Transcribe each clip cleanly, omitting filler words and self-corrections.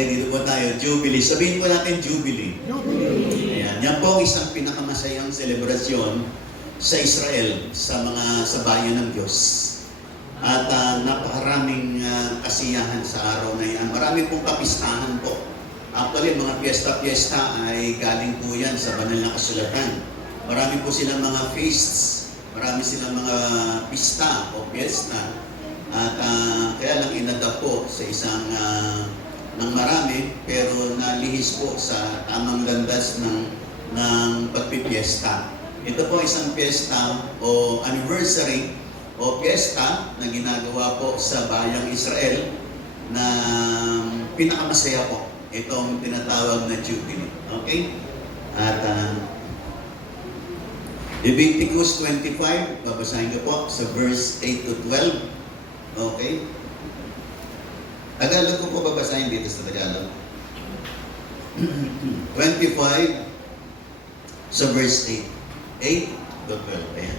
Okay, dito po tayo. Jubilee. Sabihin po natin Jubilee. Jubilee. Ayan. Yan po isang pinakamasayang selebrasyon sa Israel, sa bayan ng Diyos. At napakaraming kasiyahan sa araw na yan. Marami pong kapistahan po. Actually, mga piyesta-piyesta ay galing po yan sa banal na kasulatan. Marami po silang mga feasts, marami silang mga pista o piyesta. At kaya lang inadapt po sa isang ng marami, pero nalihis po sa tamang landas ng pagpipiesta. Ito po isang piyesta o anniversary o piyesta na ginagawa po sa bayang Israel na pinakamasaya po. Itong tinatawag na Jubilee. Okay? At Leviticus 25, babasahin ko po sa verse 8 to 12. Okay? Tagalog ko po babasahin dito sa Tagalog. 25 sa verse 8. 8 to 12. Ayan.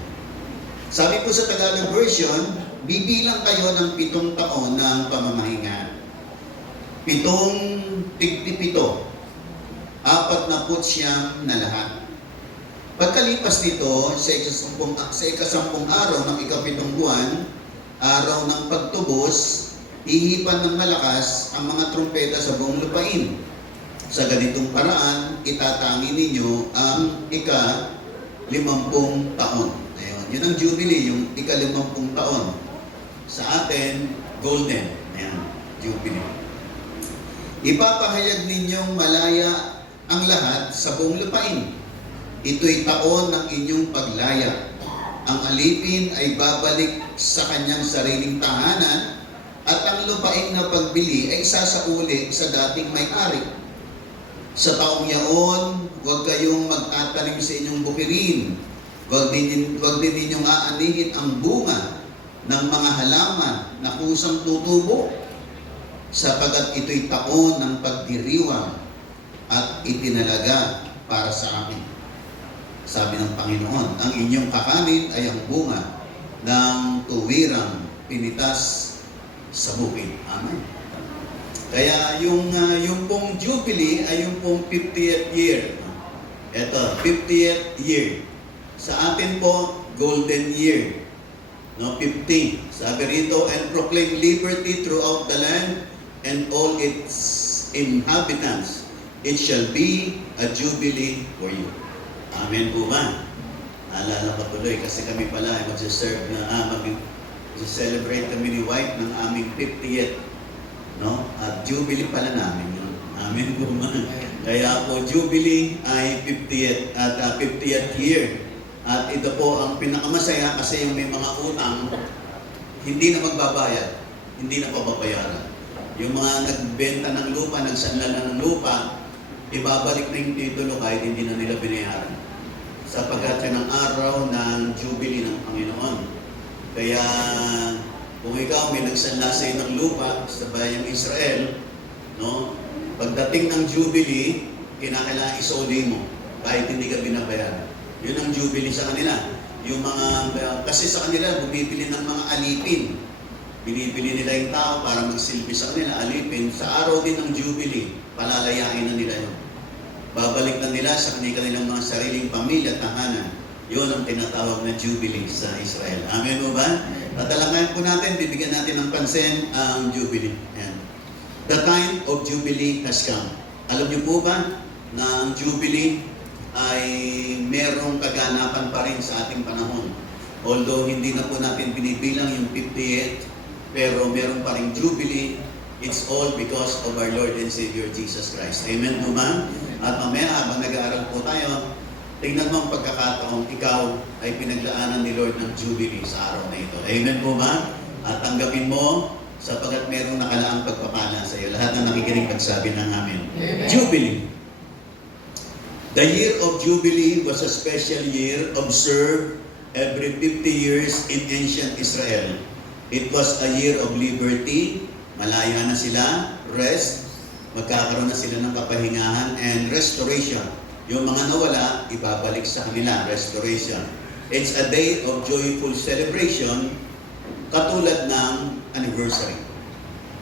Sabi po sa Tagalog version, bibilang kayo ng 7 taon ng pamamahinga. 7 tigtipito, 49 na lahat. Pagkalipas nito, sa ikasampung araw ng ika-7 buwan, araw ng pagtubos, hihipan ng malakas ang mga trumpeta sa buong lupain. Sa ganitong paraan, itatangi ninyo ang ika-50 taon. Ayun, yun ang Jubilee, yung ika-50 taon. Sa atin, golden. Ayan, Jubilee. Ipapahayag ninyong malaya ang lahat sa buong lupain. Ito'y taon ng inyong paglaya. Ang alipin ay babalik sa kanyang sariling tahanan at ang lupain na pagbili ay sasauli sa dating may-ari. Sa taong yaon, huwag kayong magtatanim sa inyong bukirin. Huwag din ninyong aanihin ang bunga ng mga halaman na kusang tutubo, sapagat ito'y taon ng pagdiriwang at itinalaga para sa amin. Sabi ng Panginoon, ang inyong kakanin ay ang bunga ng tuwirang pinitas sa bukid. Amen. Kaya yung pong Jubilee ay yung pong 50th year. Ito, 50th year. Sa atin po, golden year. No, 50. Sabi rito, and proclaim liberty throughout the land and all its inhabitants. It shall be a jubilee for you. Amen po ba? Alala pa tuloy kasi kami pala ay mag-serve na mag-celebrate kami ni wife ng aming 50th. No? At jubilee pala namin yun. Amen po ba? Kaya po jubilee ay 50th at 50th year. At ito po ang pinakamasaya kasi yung may mga utang hindi na magbabayad, hindi na pababayaran. Yung mga nagbenta ng lupa, nagsanla ng lupa, ibabalik na yung titulo kahit hindi na nila binayaran. Sapagkat yan ang araw ng Jubilee ng Panginoon. Kaya kung ikaw may nagsanla sa ng lupa sa bayang Israel, no, pagdating ng Jubilee, kinakailangan isoli mo kahit hindi ka binabayaran. Yun ang Jubilee sa kanila. Yung mga, kasi sa kanila, bumibili ng mga alipin. Binibili nila yung tao para magsilbi sa kanila, alipin. Sa araw din ng Jubilee, palalayain na nila yun. Babalik na nila sa kanilang mga sariling pamilya, tahanan. Yun ang tinatawag na Jubilee sa Israel. Amen mo ba? Tatalakayan po natin, bibigyan natin ng pansin ang Jubilee. Ayan. The time of Jubilee has come. Alam niyo po ba na ang Jubilee ay merong kaganapan pa rin sa ating panahon. Although hindi na po natin binibilang yung 50th, pero meron pa rin Jubilee. It's all because of our Lord and Savior Jesus Christ. Amen po ba? At mamaya habang nag-aaral po tayo, tingnan mo ang pagkakataong ikaw ay pinaglaanan ni Lord ng Jubilee sa araw na ito. Amen po ba? At tanggapin mo sapagat merong nakalaang pagpapala sa iyo. Lahat na nakikinig magsabi ng amen. Jubilee. The year of Jubilee was a special year observed every 50 years in ancient Israel. It was a year of liberty, malaya na sila, rest, magkakaroon na sila ng kapahingahan, and restoration. Yung mga nawala, ibabalik sa kanila, restoration. It's a day of joyful celebration, katulad ng anniversary.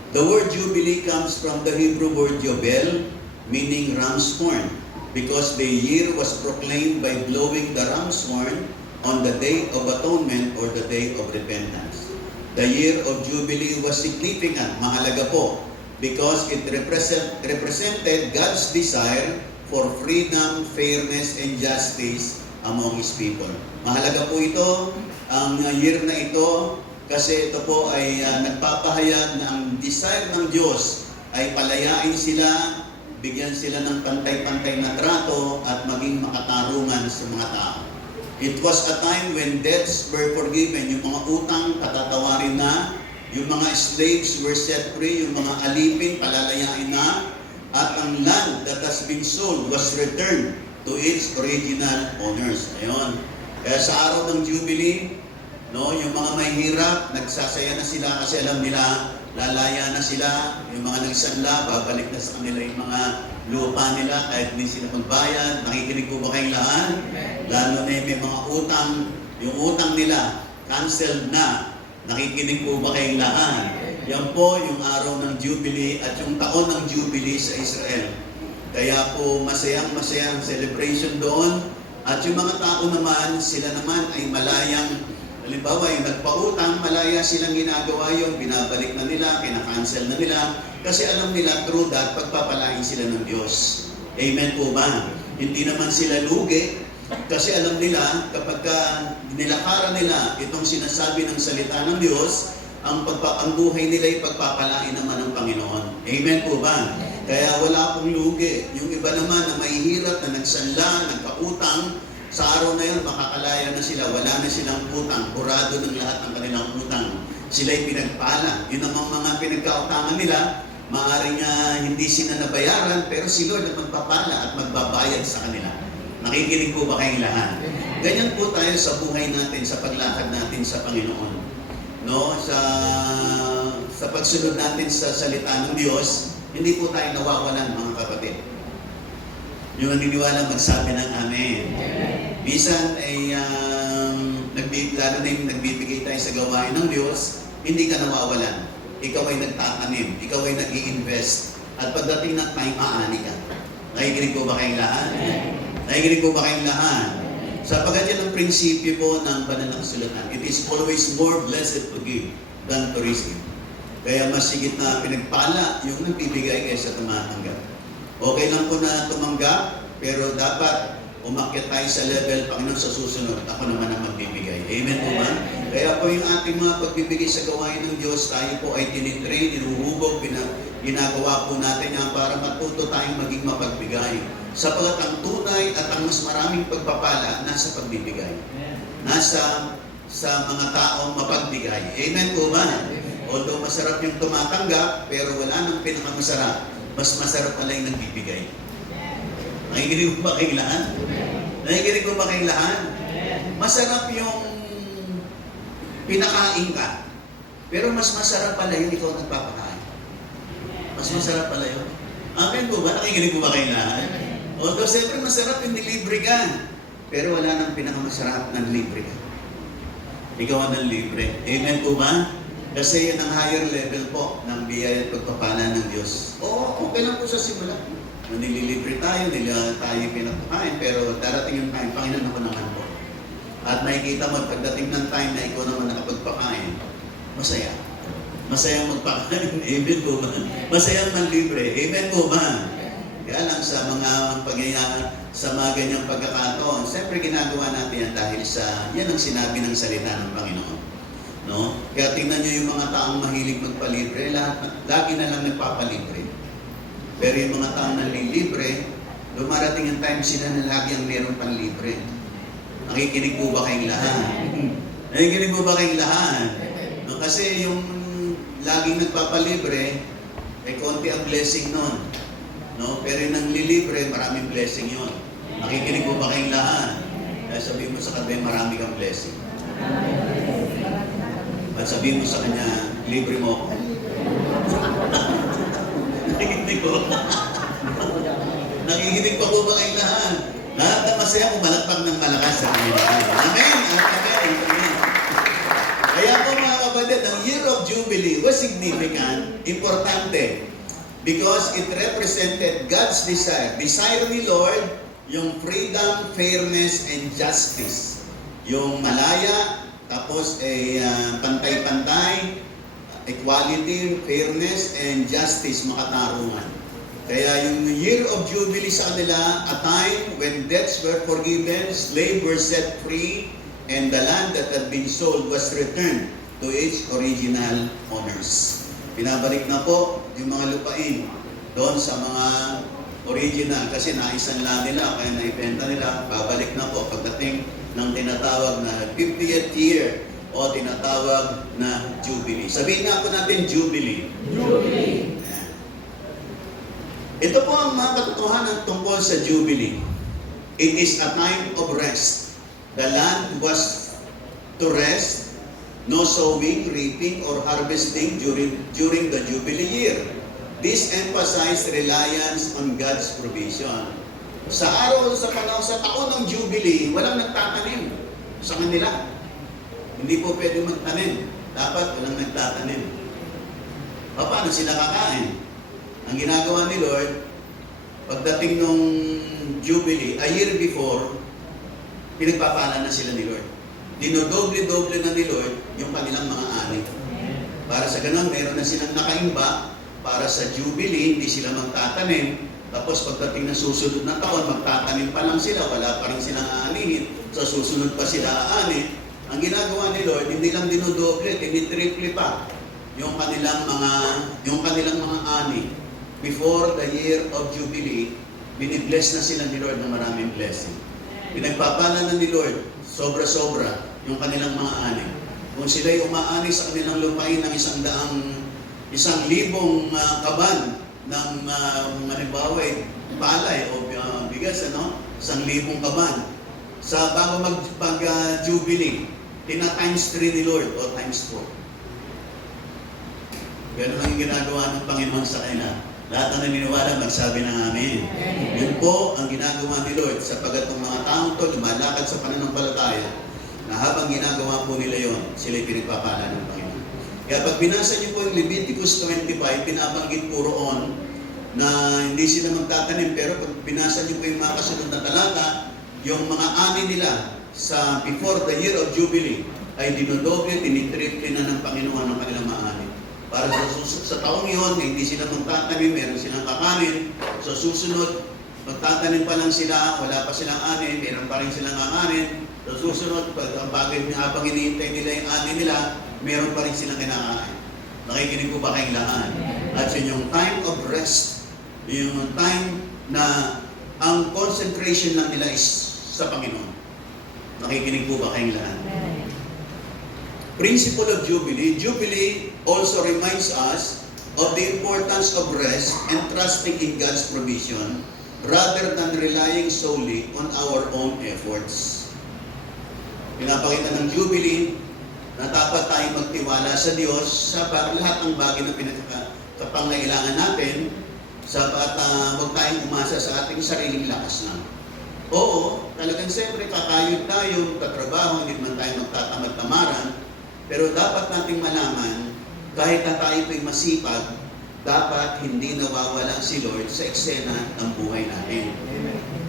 The word Jubilee comes from the Hebrew word Yobel, meaning ram's horn, because the year was proclaimed by blowing the ram's horn on the Day of Atonement or the Day of Repentance. The year of Jubilee was significant, mahalaga po, because it represented God's desire for freedom, fairness, and justice among His people. Mahalaga po ito, ang year na ito, kasi ito po ay nagpapahayag na ang desire ng Diyos ay palayain sila, bigyan sila ng pantay-pantay na trato at maging makatarungan sa mga tao. It was a time when debts were forgiven, yung mga utang patatawarin na, yung mga slaves were set free, yung mga alipin palalayain na, at ang land that has been sold was returned to its original owners. Ayun. Kaya sa araw ng Jubilee, no, yung mga may hirap, nagsasaya na sila kasi alam nila, lalaya na sila, yung mga nagsanla, babalik na sa kanila yung mga lupa nila kahit hindi sila magbayad. Nakikinig po ba kayong lahat? Lalo na yung may mga utang, yung utang nila, canceled na. Nakikinig po ba kayong lahat? Yan po yung araw ng Jubilee at yung taon ng Jubilee sa Israel. Kaya po masayang-masayang celebration doon. At yung mga tao naman, sila naman ay malayang, halimbawa yung nagpautang, malaya silang ginagawa yung binabalik na nila, kinakancel na nila. Kasi alam nila, through that, pagpapalain sila ng Diyos. Amen po ba? Hindi naman sila lugi. Kasi alam nila, kapag nilakaran nila itong sinasabi ng salita ng Diyos, ang buhay nila ay pagpapalain naman ng Panginoon. Amen po ba? Kaya wala pong lugi. Yung iba naman na may hirap, na nagsanla, nagkautang, sa araw na yun, makakalaya na sila, wala na silang utang, burado ng lahat ng kanilang utang. Sila'y pinagpala. Yun namang mga pinagkautangan nila, maaaring hindi sila nabayaran, pero si Lord ang magpapala at magbabayad sa kanila. Nakikinig po ba kayong lahat? Ganyan po tayo sa buhay natin, sa paglakad natin sa Panginoon. No? Sa pagsunod natin sa salita ng Diyos, hindi po tayo nawawalan, mga kapatid. Yung naniniwala magsabi ng Amen. Minsan ay lalo na yung nagbibigay tayo sa gawain ng Diyos, hindi ka nawawalan. Ikaw ay nagtatanim, ikaw ay nag-i-invest. At pagdating ng time, aani ka. Nakikinig po ba kayong lahat? Nakikinig po ba kayong lahat? Sapagat yan ang prinsipyo po ng banal na kasulatan. It is always more blessed to give than to receive. Kaya mas higit na pinagpala yung nagbibigay kaysa tumatanggap. Okay lang po na tumanggap, pero dapat umakyat tayo sa level, Panginoon, sa susunod, ako naman ang magbibigay. Amen po ba? Kaya po yung ating mga pagbibigay sa gawain ng Diyos, tayo po ay tinitrain, inuhubog, ginagawa po natin yan para matuto tayong maging mapagbigay. Sapagat ang tunay at ang mas maraming pagpapala nasa pagbibigay. Nasa sa mga taong mapagbigay. Amen po ba? Although masarap yung tumatanggap, pero wala nang pinakamasarap. Mas masarap pala yung nagbibigay. Nakikinig po ba kayong lahat? Nakikinig po ba kayong lahat? Masarap yung pinakain ka. Pero mas masarap pala yung ikaw nagpapakain. Mas masarap pala yun. Amen po ba? Nakikinig po ba kayong lahat? Although siyempre masarap yung nilibre ka. Pero wala nang pinakamasarap na libre ka. Ikaw ang libre. Amen po ba? Kasi yan ang higher level po ng biyaya at pagpapala ng Diyos. Oo, okay lang po sa simula. Nililibre tayo, tayo pinapakain, pero darating yung time, Panginoon ako naman po. At nakikita mo, pagdating ng time na ikaw naman nakapagpakain, masaya. Masaya magpakain. Amen po ba? Masaya man libre. Amen po ba? Kaya lang sa mga pagyayaan, sa mga ganyang pagkakataon, siyempre ginagawa natin yan dahil sa, yan ang sinabi ng salita ng Panginoon. No? Kaya tingnan nyo yung mga taong mahilig magpalibre, lagi na lang nagpapalibre. Pero yung mga taong nalilibre, dumarating ang time sila na lagi ang meron pang libre. Nakikinig po ba kayong lahat? Nakikinig po ba kayong lahat? No, kasi yung laging nagpapalibre, ay konti ang blessing nun. No? Pero yung nanglilibre, maraming blessing yun. Nakikinig po ba kayong lahat? Kaya sabihin mo sa kanya, marami kang blessing. At sabihin mo sa kanya, libre mo ako. Nakikinig po. Nakikinig pa po ba kayong lahat? Lahat na masaya kung malakpak ng malakas sa kanya. Amen! Amen! Amen! Kaya po mga kapatid, ang Year of Jubilee, Jubilee was significant, importante, because it represented God's desire. Desire ni Lord, yung freedom, fairness, and justice. Yung malaya, tapos pantay-pantay, equality, fairness, and justice, makatarungan. Kaya yung year of Jubilee sa kanila, a time when debts were forgiven, slaves were set free, and the land that had been sold was returned to its original owners. Pinabalik na po yung mga lupain doon sa mga original kasi naisanla nila, kaya naibenta nila, babalik na po pagdating ng tinatawag na 50th year o tinatawag na Jubilee. Sabihin nga po natin Jubilee. Jubilee. Ito po ang mga katotohanan tungkol sa Jubilee. It is a time of rest. The land was to rest, no sowing, reaping, or harvesting during the Jubilee year. This emphasized reliance on God's provision. Sa araw, sa panahon, sa taon ng Jubilee, walang nagtatanim sa kanila. Hindi po pwede magtanim. Dapat walang nagtatanim. Paano sila kakain? Ang ginagawa ni Lord, pagdating nung Jubilee, a year before, pinagpapala na sila ni Lord. Dinodoble-doble na ni Lord yung kanilang mga ani. Para sa ganun, meron na silang nakaimba para sa Jubilee, hindi sila magtatanim. Tapos pagdating na susunod na taon, magtatanim pa lang sila, wala pa rin silang aanihin. Sa susunod pa sila aani. Ang ginagawa ni Lord, hindi lang dinodoble, tinitriple pa yung kanilang mga ani. Before the year of Jubilee, binibless na sila ni Lord ng maraming blessing. Pinagpapala na ni Lord, sobra-sobra, yung kanilang mga ani. Kung sila'y umaani sa kanilang lupain ng 100,000 kaban ng halimbawa palay o bigas, 1,000 kaban. Sa bago mag-Jubilee, tina-times 3 ni Lord o times 4. Ganun lang yung ginagawa ng Panginoon sa kanila. Lahat na naniniwala, magsabi ng amin. Yun po ang ginagawa ni Lord sapagat ng mga taong to lumalakad sa pananampalataya na habang ginagawa po nila yon, sila'y pinagpapala ng Panginoon. Kaya pag binasa niyo po yung Leviticus 25, pinabanggit po roon na hindi sila magtatanim, pero pag binasa niyo po yung mga kasunod na talata, yung mga ani nila sa before the year of Jubilee ay dinodoble, tinitriple na ng Panginoon ang kanilang mga ani. Para sa taong yun, hindi sila magtatanim, meron silang kakanin. So susunod, magtatanim pa lang sila, wala pa silang ani, meron pa rin silang kakanin. So susunod, habang hinihintay nila yung ani nila, meron pa rin silang kinakain. Nakikinig ko ba kayong lahat? At yun yung time of rest, yung time na ang concentration lang nila is sa Panginoon. Nakikinig po ba kayong lahat? Principle of Jubilee. Jubilee also reminds us of the importance of rest and trusting in God's provision rather than relying solely on our own efforts. Pinapakita ng Jubilee na dapat tayong magtiwala sa Diyos sa lahat ng bagay na pinagkapangailangan natin sapat huwag tayong umasa sa ating sariling lakas lang. Oo, talagang siyempre kakayod tayo, katrabaho, hindi man tayo magtatamad-tamaran. Pero dapat nating malaman, kahit na tayo po'y masipag, dapat hindi nawawala si Lord sa eksena ng buhay natin.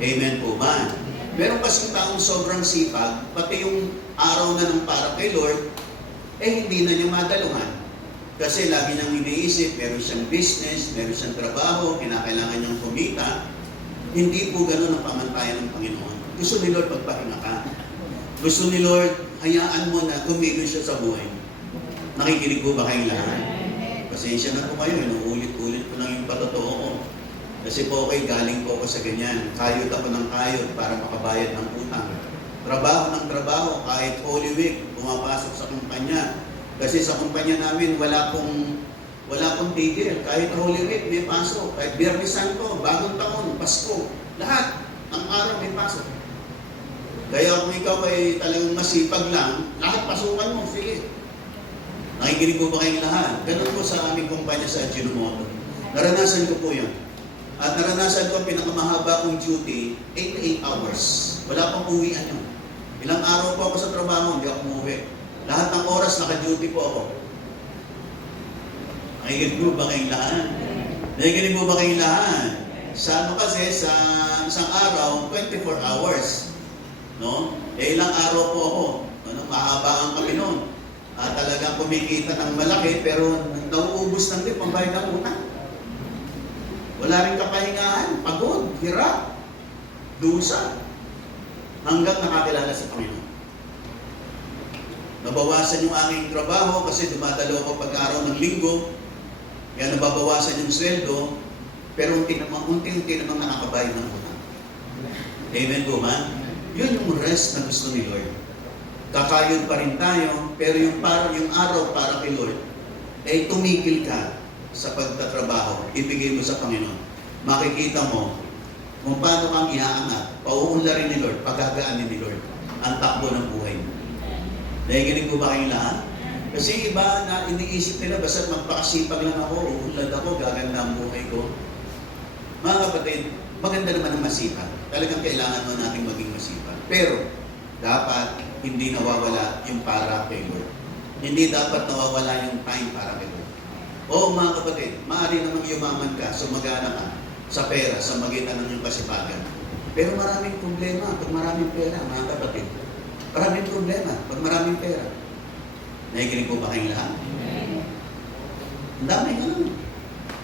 Amen po ba? Meron kasing taong sobrang sipag, pati yung araw na ng para kay Lord, hindi na niya madaluhan. Kasi lagi niyang iniisip, meron siyang business, meron siyang trabaho, kinakailangan niyang kumita. Hindi po ganun ang pamantayan ng Panginoon. Gusto ni Lord magpahinga ka. Gusto ni Lord, hayaan mo na kumilo siya sa buhay. Nakikinig po ba kayong lahat? Pasensya na po kayo, inuulit-ulit ko lang yung patotoo ko. Kasi po okay, galing po ako sa ganyan. Kayod ako ng kayod para makabayad ng utang. Trabaho ng trabaho, kahit Holy Week, pumapasok sa kumpanya. Kasi sa kumpanya namin, wala pong tigil. Kahit Holy Week, may pasok. Kahit Biyernes Santo, Bagong Taon, Pasko. Lahat ng araw may pasok. Kaya kung ikaw ay talagang masipag lang, lahat pasukan mo, sige. Nakikinig po ba kayong lahat? Ganun po sa aming kumpanya sa Ajinomoto. Naranasan ko po yun. At naranasan ko ang pinakamahaba kong duty, 8 hours. Wala pang uwian yun. Ilang araw po ako sa trabaho, hindi ako umuwi. Lahat ng oras naka-duty po ako. Nakikinig mo ba kayong lahat? Nakikinig mo ba kayong lahat? Sa ano kasi, sa isang araw, 24 hours. No? Ilang araw po ako. Ano, mahabaan kami noon. Talagang kumikita ng malaki, pero nauubos lang din pambayad ng utang. Wala rin kapahingaan, pagod, hirap, dusa, hanggang nakakilala sa Panginoon. Nabawasan yung aking trabaho kasi dumadalo ako pag-araw ng linggo, kaya nababawasan yung sweldo, pero unti-unti namang nakakabayad ng utang. Amen po ba? Yun yung rest na gusto ni Lord. Kakayod pa rin tayo, pero yung araw para kay Lord, ay tumigil ka sa pagtatrabaho, ibigay mo sa Panginoon. Makikita mo kung paano kang iaangat, pauunlarin ni Lord, pagagaanin ni Lord, ang takbo ng buhay mo. Nakikinig po ba kayong lahat? Kasi iba na iniisip nila, basta magpakasipag lang ako, uunlad ako, gaganda ang buhay ko. Mga kapatid, maganda naman ang masipag. Talagang kailangan mo nating maging masipag. Pero, dapat hindi nawawala yung para kay Lord. Hindi dapat nawawala yung time para kay Lord. Oo mga kapatid, maaari namang yumaman ka, sumagana ka sa pera, sa magitan ng iyong kasipagan. Pero maraming problema pag maraming pera, mga kapatid. Maraming problema pag maraming pera. Nakikinig po ba kayong lahat? Ang dami nga naman.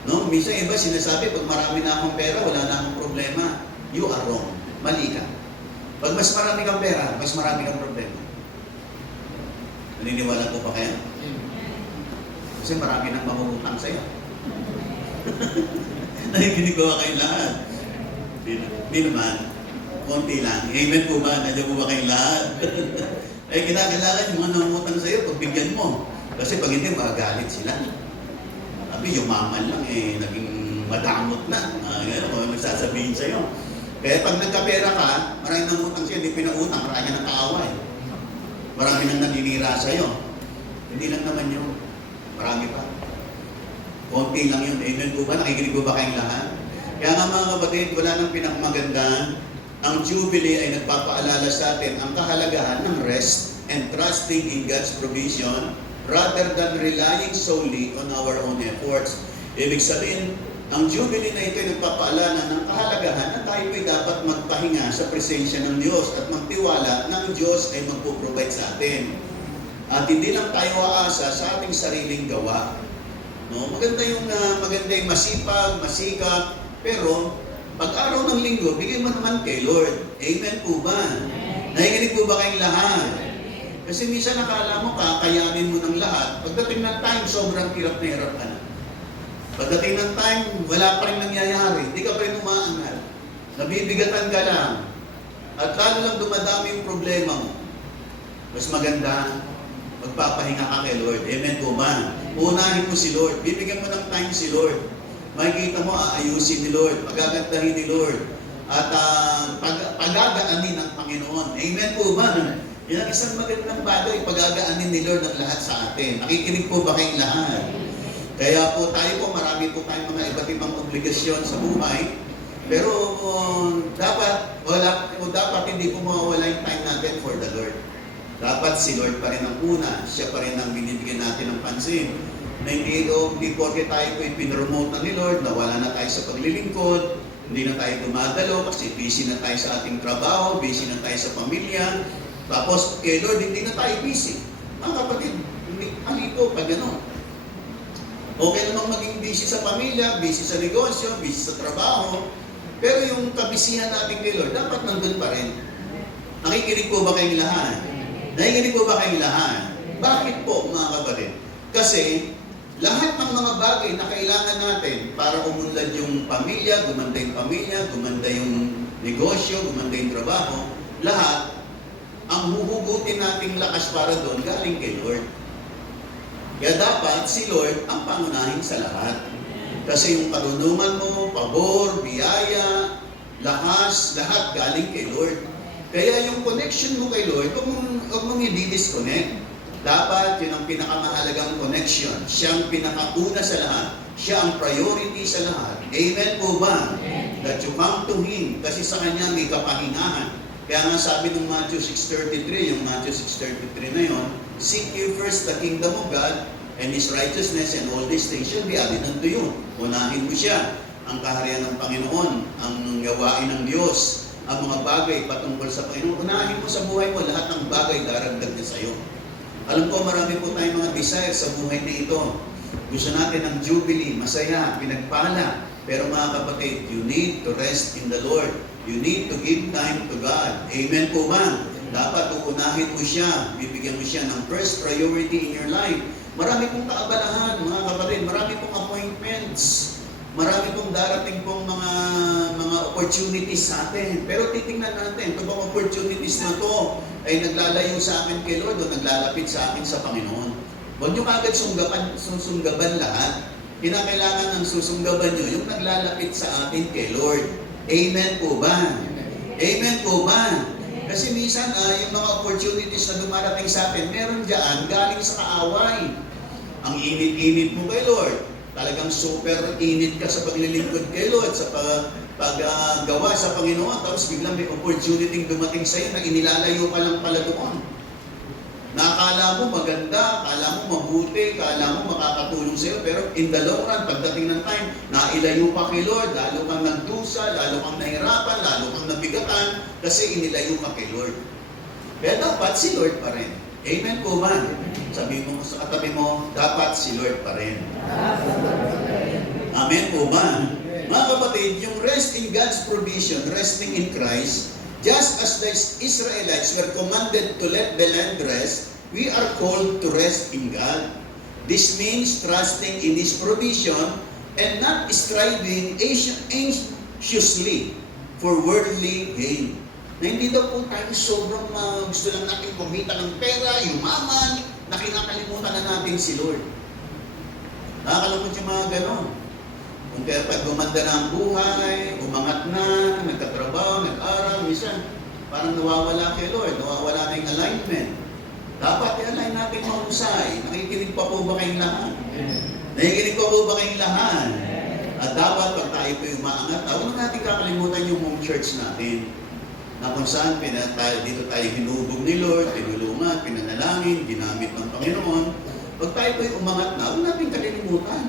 No? Minsan iba sinasabi, pag marami na akong pera, wala na akong problema. You are wrong. Mali ka. Pag mas marami kang pera, mas marami kang problema. Naniniwala po ba kayo? Kasi marami nang mangungutang sa'yo. Nakikinig ba kayong lahat? Hindi naman. Konti lang. Amen po ba? Nandiyan po ba kayong lahat? Eh, kinakailangan yung mga nangungutang sa'yo, pagbigyan mo. Kasi pag hindi, magagalit sila. Sabi, yumaman lang, naging madamot na. Gano'n, kung nagsasabihin sa'yo. Kaya pag nagkapera ka, maraming nangutang sa'yo, hindi pinautang, marami nang kaaway. Marami nang naninira sa'yo. Hindi lang naman yun. Marami pa. Konti lang yun. Amen po ba? Nakikinig po ba kayong lahat? Kaya nga mga kapatid, wala nang pinakamaganda. Ang Jubilee ay nagpapaalala sa atin ang kahalagahan ng rest and trusting in God's provision rather than relying solely on our own efforts. Ibig sabihin, ang Jubilee na ito ay nagpapaalala ng kahalagahan na tayo ay dapat magpahinga sa presensya ng Diyos at magtiwala na ang Diyos ay magpo-provide sa atin. At hindi lang tayo aasa sa ating sariling gawa. No? Maganda yung masipag, masikap, pero pag-araw ng linggo, bigay mo naman kay Lord. Amen po ba? Nakikinig po ba kayong lahat? Kasi minsan nakala mo, kakayanin mo ng lahat. Pagdating ng time, sobrang hirap na hirap ka na. Pagdating ng time, wala pa rin nangyayari. Hindi ka pa rin umaangal. Nabibigatan ka lang. At lalo lang dumadami yung problema mo. Mas maganda, magpapahinga ka kay Lord. Amen po ba? Unahin mo si Lord. Bibigyan mo ng time si Lord. Makikita mo, aayusin ni Lord. Pagagandahin ni Lord. At pagagaanin ng Panginoon. Amen po ba? Yan ang isang magandang bagay. Pagagaanin ni Lord ang lahat sa atin. Nakikinig po ba kayong lahat? Kaya po tayo po, marami po tayong mga iba't ibang obligasyon sa buhay. Pero dapat hindi po mawawala yung time natin for the Lord. Dapat si Lord pa rin ang una. Siya pa rin ang binibigyan natin ng pansin. Na hindi porke tayo po ipinromote na ni Lord, nawala na tayo sa paglilingkod, hindi na tayo dumadalo kasi busy na tayo sa ating trabaho, busy na tayo sa pamilya. Tapos kay Lord, hindi na tayo busy. Mga kapatid, mali po pag gano'n. Okay namang maging busy sa pamilya, busy sa negosyo, busy sa trabaho. Pero yung kabisihan natin kay Lord, dapat nandun pa rin. Nakikinig po ba kayong lahat? Nakikinig po ba kayong lahat? Bakit po mga kapatid? Kasi lahat ng mga bagay na kailangan natin para umunlad yung pamilya, gumanda yung negosyo, gumanda yung trabaho, lahat, ang huhugutin nating lakas para doon, galing kay Lord. Kaya dapat si Lord ang pangunahin sa lahat. Kasi yung karunungan mo, pabor, biyaya, lakas, lahat galing kay Lord. Kaya yung connection mo kay Lord, huwag mong i-disconnect. Dapat yun ang pinakamahalagang connection. Siya ang pinakauna sa lahat. Siya ang priority sa lahat. Amen po ba? That you come to Him. Kasi sa Kanya may kapahingahan. Kaya nga sabi ng Matthew 6:33, yung Matthew 6:33 na yun, seek you first the kingdom of God and His righteousness, and all these things shall be added unto you. Unahin mo siya, ang kaharian ng Panginoon, ang gawain ng Diyos, ang mga bagay patungkol sa Panginoon. Unahin mo sa buhay mo, lahat ng bagay daragdag niya sa iyo. Alam ko, marami po tayong mga desire sa buhay na ito. Gusto natin ng jubilee, masaya, pinagpala. Pero mga kapatid, you need to rest in the Lord. You need to give time to God. Amen po ba? Dapat uunahin mo siya, bibigyan mo siya ng first priority in your life. Marami pong kaabalahan, mga kapatid, marami pong appointments, marami pong darating pong mga opportunities sa atin. Pero titingnan natin, ito bang opportunities na to ay naglalayo sa akin kay Lord o naglalapit sa akin sa Panginoon? Huwag nyo kagad sunggaban lahat. Kinakailangan ng susunggaban nyo yung naglalapit sa atin kay Lord. Amen po ba? Amen po ba? Kasi minsan, yung mga opportunities na dumarating sa atin, meron dyan galing sa kaaway. Ang init-init mo kay Lord. Talagang super init ka sa paglilingkod kay Lord, sa paggawa sa Panginoon. Tapos biglang may opportunity dumating sa iyo na inilalayo ka lang pala doon. Nakakala mo maganda, akala mo mabuti, akala mo makakatulong sa iyo, pero in the long run, pagdating ng time, nailayo pa kay Lord, lalo kang nagdusa, lalo kang nahirapan, lalo kang nabigatan, kasi inilayo ka kay Lord. Kaya dapat si Lord pa rin. Amen po ba? Sabi mo sa katabi mo, dapat si Lord pa rin. Amen po ba? Mga kapatid, yung rest in God's provision, resting in Christ, just as the Israelites were commanded to let the land rest, we are called to rest in God. This means trusting in His provision and not striving anxiously for worldly gain. Na hindi daw po tayo sobrang gusto lang natin kumita ng pera, yumaman, na kinakalimutan na natin si Lord. Nakakalungkot yung mga ganon. Kung kaya pag gumanda na ang buhay, umangat na, nagkatrabaho, nag-aral, minsan parang nawawala kay Lord, nawawala na yung alignment. Dapat i-align natin mahusay. Nakikinig pa po ba kayong lahat? Nakikinig pa po ba kayong lahat? At dapat pag tayo po yung maangat, huwag natin kakalimutan yung home church natin. Na kung saan dito tayo hinubog ni Lord, tinulungan, pinanalangin, ginamit ng Panginoon. Pag tayo po yung umangat na, huwag natin kalilimutan.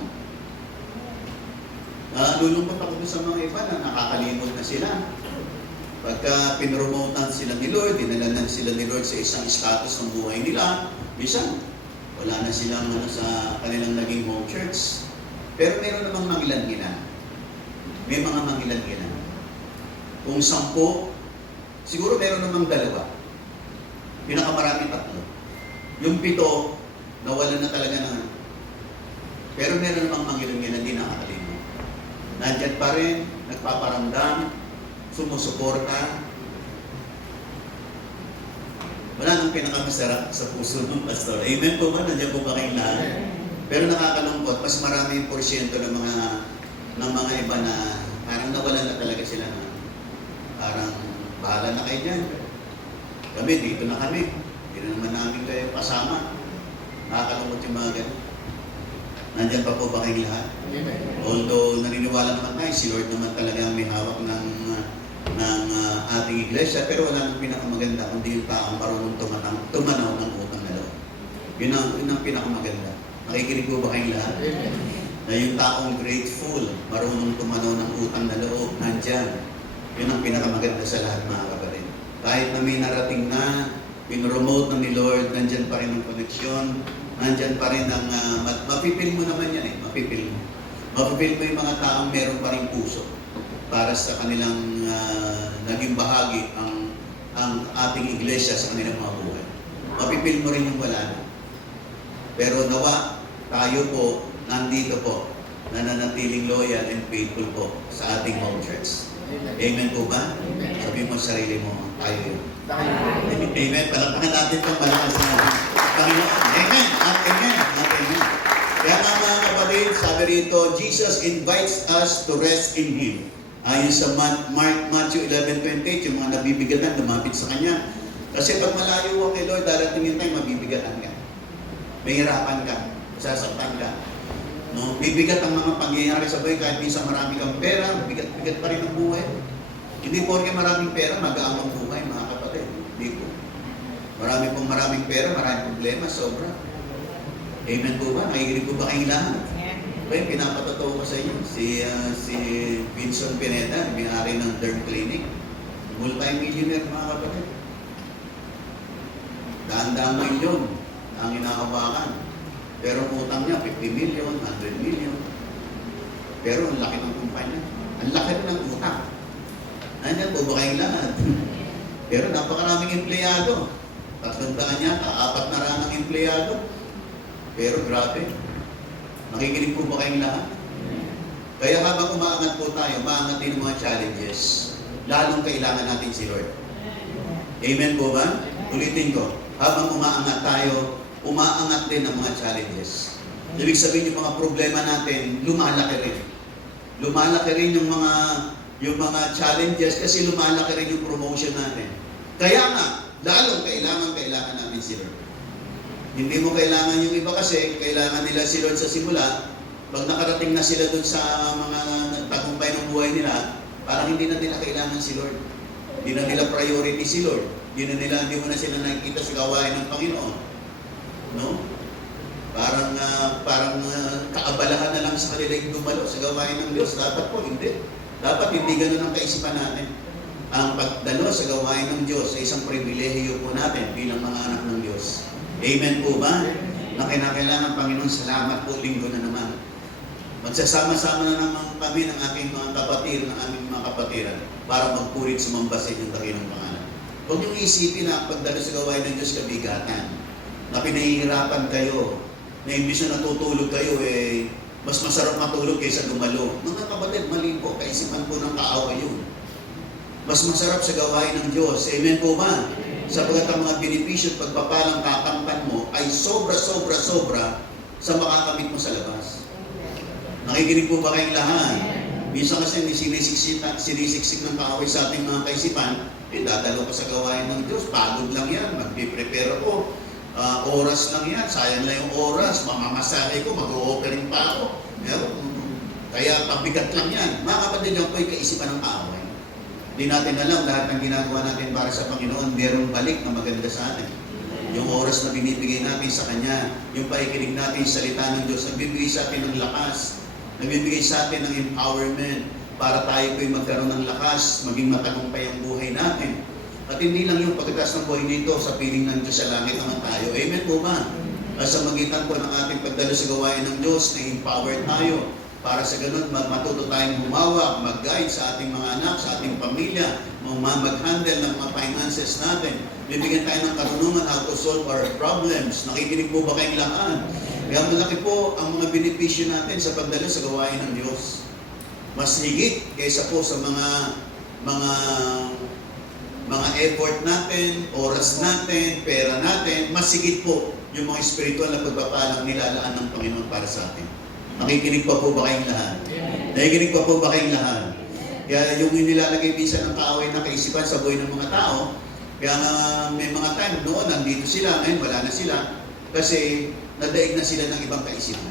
Lulungkot ako sa mga iba na nakakalimot na sila. Pagka pinromotan sila ni Lord, dinalanan sila ni Lord sa isang status ng buhay nila, minsan, wala na silang sa kanilang naging home church. Pero meron namang mangilan-ngilan. May mga mangilan-ngilan. Kung 10, siguro meron namang 2. Pinakamarami 3. Yung 7, nawala na talaga na. Pero meron namang mangilan-ngilan, di nakakalimot. Nandyan pa rin, nagpaparamdam, sumusuporta. Wala nang pinakamasarap sa puso ng pastor. Amen po ba? Nandiyan po ba kayong lahat? Pero nakakalungkot, mas marami yung porsyento ng mga iba na parang nawalan na talaga sila na parang bahala na kayo dyan. Kami, dito na kami. Hindi na naman namin kayo kasama. Nakakalungkot yung mga ganun. Nandiyan pa po ba kayong lahat? Amen. Although naniniwala naman tayo, si Lord naman talaga may hawak ng ating iglesia, pero wala nang pinakamaganda kundi yung taong marunong tumanaw ng utang na loob. Yun ang pinakamaganda. Nakikinig po ba kayong lahat? Amen. Na yung taong grateful, marunong tumanaw ng utang na loob, nandyan. Yun ang pinakamaganda sa lahat, mga kapatid. Kahit na may narating na, pinromote na ni Lord, nandyan pa rin ang koneksyon, nandyan pa rin ang, mapipil mo naman yan mapipil mo. Mapipil mo yung mga taong meron pa rin puso para sa kanilang naging bahagi ang ating iglesia sa kanilang mga buhay. Mapipil mo rin yung wala na. Pero nawa, tayo po, nandito po, nananatiling loyal and faithful po sa ating home church. Amen po ba? Amen. Sabi mo sa sarili mo, tayo yun. Amen. Palakpakan natin itong malakas na Panginoon. Amen. At amen. At amen. Kaya mga kapatid, sabi rito, Jesus invites us to rest in Him. Ayon sa Matthew 11:28, yung mga nabibigatan, lumapit sa Kanya. Kasi pag malayo ka kay Lord, darating yung time, mabibigatan ka. Mahirapan ka. Sasaktan ka. No? Bibigat ang mga pangyayari sa buhay, kahit minsan marami kang pera, bigat pa rin ang buhay. Hindi porke maraming pera, magaang ang buhay, mga kapatid. Hindi po. Maraming pera, maraming problema, sobra. Amen po ba? Nakikinig po ba kayong lahat? Well, pinapatotoo ko sa inyo, si Vincent Pineda, may-ari ng Derm Clinic, multi-millionaire mga kapatid. Daan-daang milyon ang inahawakan. Pero ang utang niya, 50 million, 100 million. Pero ang laki ng kumpanya. Ang laki rin ng utang. Nandiyan po ba kayong lahat? Pero napakaraming empleyado. 300 yata, 4 na ranang empleyado. Pero grabe. Nakikinig po ba kayong lahat? Kaya habang umaangat po tayo, umaangat din ang mga challenges. Lalong kailangan natin si Lord. Amen po ba? Ulitin ko. Habang umaangat tayo, umaangat din ang mga challenges. Ibig sabihin yung mga problema natin, lumalaki rin. Lumalaki rin yung mga challenges kasi lumalaki rin yung promotion natin. Kaya nga, lalong kailangan natin si Lord. Hindi mo kailangan yung iba kasi, kailangan nila si Lord sa simula. Pag nakarating na sila dun sa mga tagumpay ng buhay nila, parang hindi na nila kailangan si Lord. Hindi na nila priority si Lord. Hindi mo na sila nakikita sa gawain ng Panginoon. No? Parang kaabalahan na lang sa kanila yung dumalo sa gawain ng Diyos. Dapat po, hindi. Dapat hindi ganun ang kaisipan natin. Ang pagdalo sa gawain ng Diyos ay isang pribilehiyo po natin bilang mga anak ng Diyos. Amen po ba? Na kinakailangan, Panginoon, salamat po, linggo na naman. Magsasama-sama na naman kami ng aking mga kapatid, ng aming mga kapatiran, para magpurit sumamba sa inyong dakilang pangalan. Huwag niyong isipin na pagdalo sa gawain ng Diyos kabigatan, na pinahihirapan kayo, na imbis na natutulog kayo, mas masarap matulog kaysa gumalo. Mga kapatid, mali po, kaisipan po ng kaaway yun. Mas masarap sa gawain ng Diyos. Amen po ba? Sapagat ang mga benepisyo at pagpapalang kakamtan mo ay sobra sa makakamit mo sa labas. Nakikinig po ba kayong lahat? Minsan kasi sinisiksik ng kaaway sa ating mga kaisipan, dadalo ka sa gawain ng Diyos, pagod lang yan, magpiprepare ako, oras lang yan, sayang lang yung oras, mamamasahe ko, mag-o-offering pa ako. Kaya pabigat lang yan. Mga kapatid, yan po ay kaisipan ng kaaway. Hindi natin alam, lahat ng ginagawa natin para sa Panginoon, merong balik na maganda sa atin. Yung oras na binibigay natin sa Kanya, yung paikinig natin sa salita ng Diyos, nagbibigay sa atin ng lakas, nagbibigay sa atin ng empowerment, para tayo po'y magkaroon ng lakas, maging matagumpay ang buhay natin. At hindi lang yung pagkatas ng buhay nito, sa piling ng Diyos sa langit naman tayo. Amen po ba? At sa magitan po ng ating pagdalo sa gawain ng Diyos, na-empower tayo. Para sa ganun, matuto tayong humawak, mag-guide sa ating mga anak, sa ating pamilya, mag-handle ng mga finances natin. Bibigyan tayo ng karunungan how to solve our problems. Nakikinig po ba kayong lahat? Kaya malaki po ang mga benepisyo natin sa pagdalo sa gawain ng Diyos. Mas higit kaysa po sa mga effort natin, oras natin, pera natin, mas higit po yung mga spiritual na pagpapalang nilalaan ng Panginoon para sa atin. Nakikinig pa po ba kayong lahat? Nakikinig pa po ba kayong lahat? Kaya yung nilalagay minsan ng kaaway na kaisipan sa buhay ng mga tao, kaya may mga time noon, nandito sila, ngayon wala na sila, kasi nadaig na sila ng ibang kaisipan.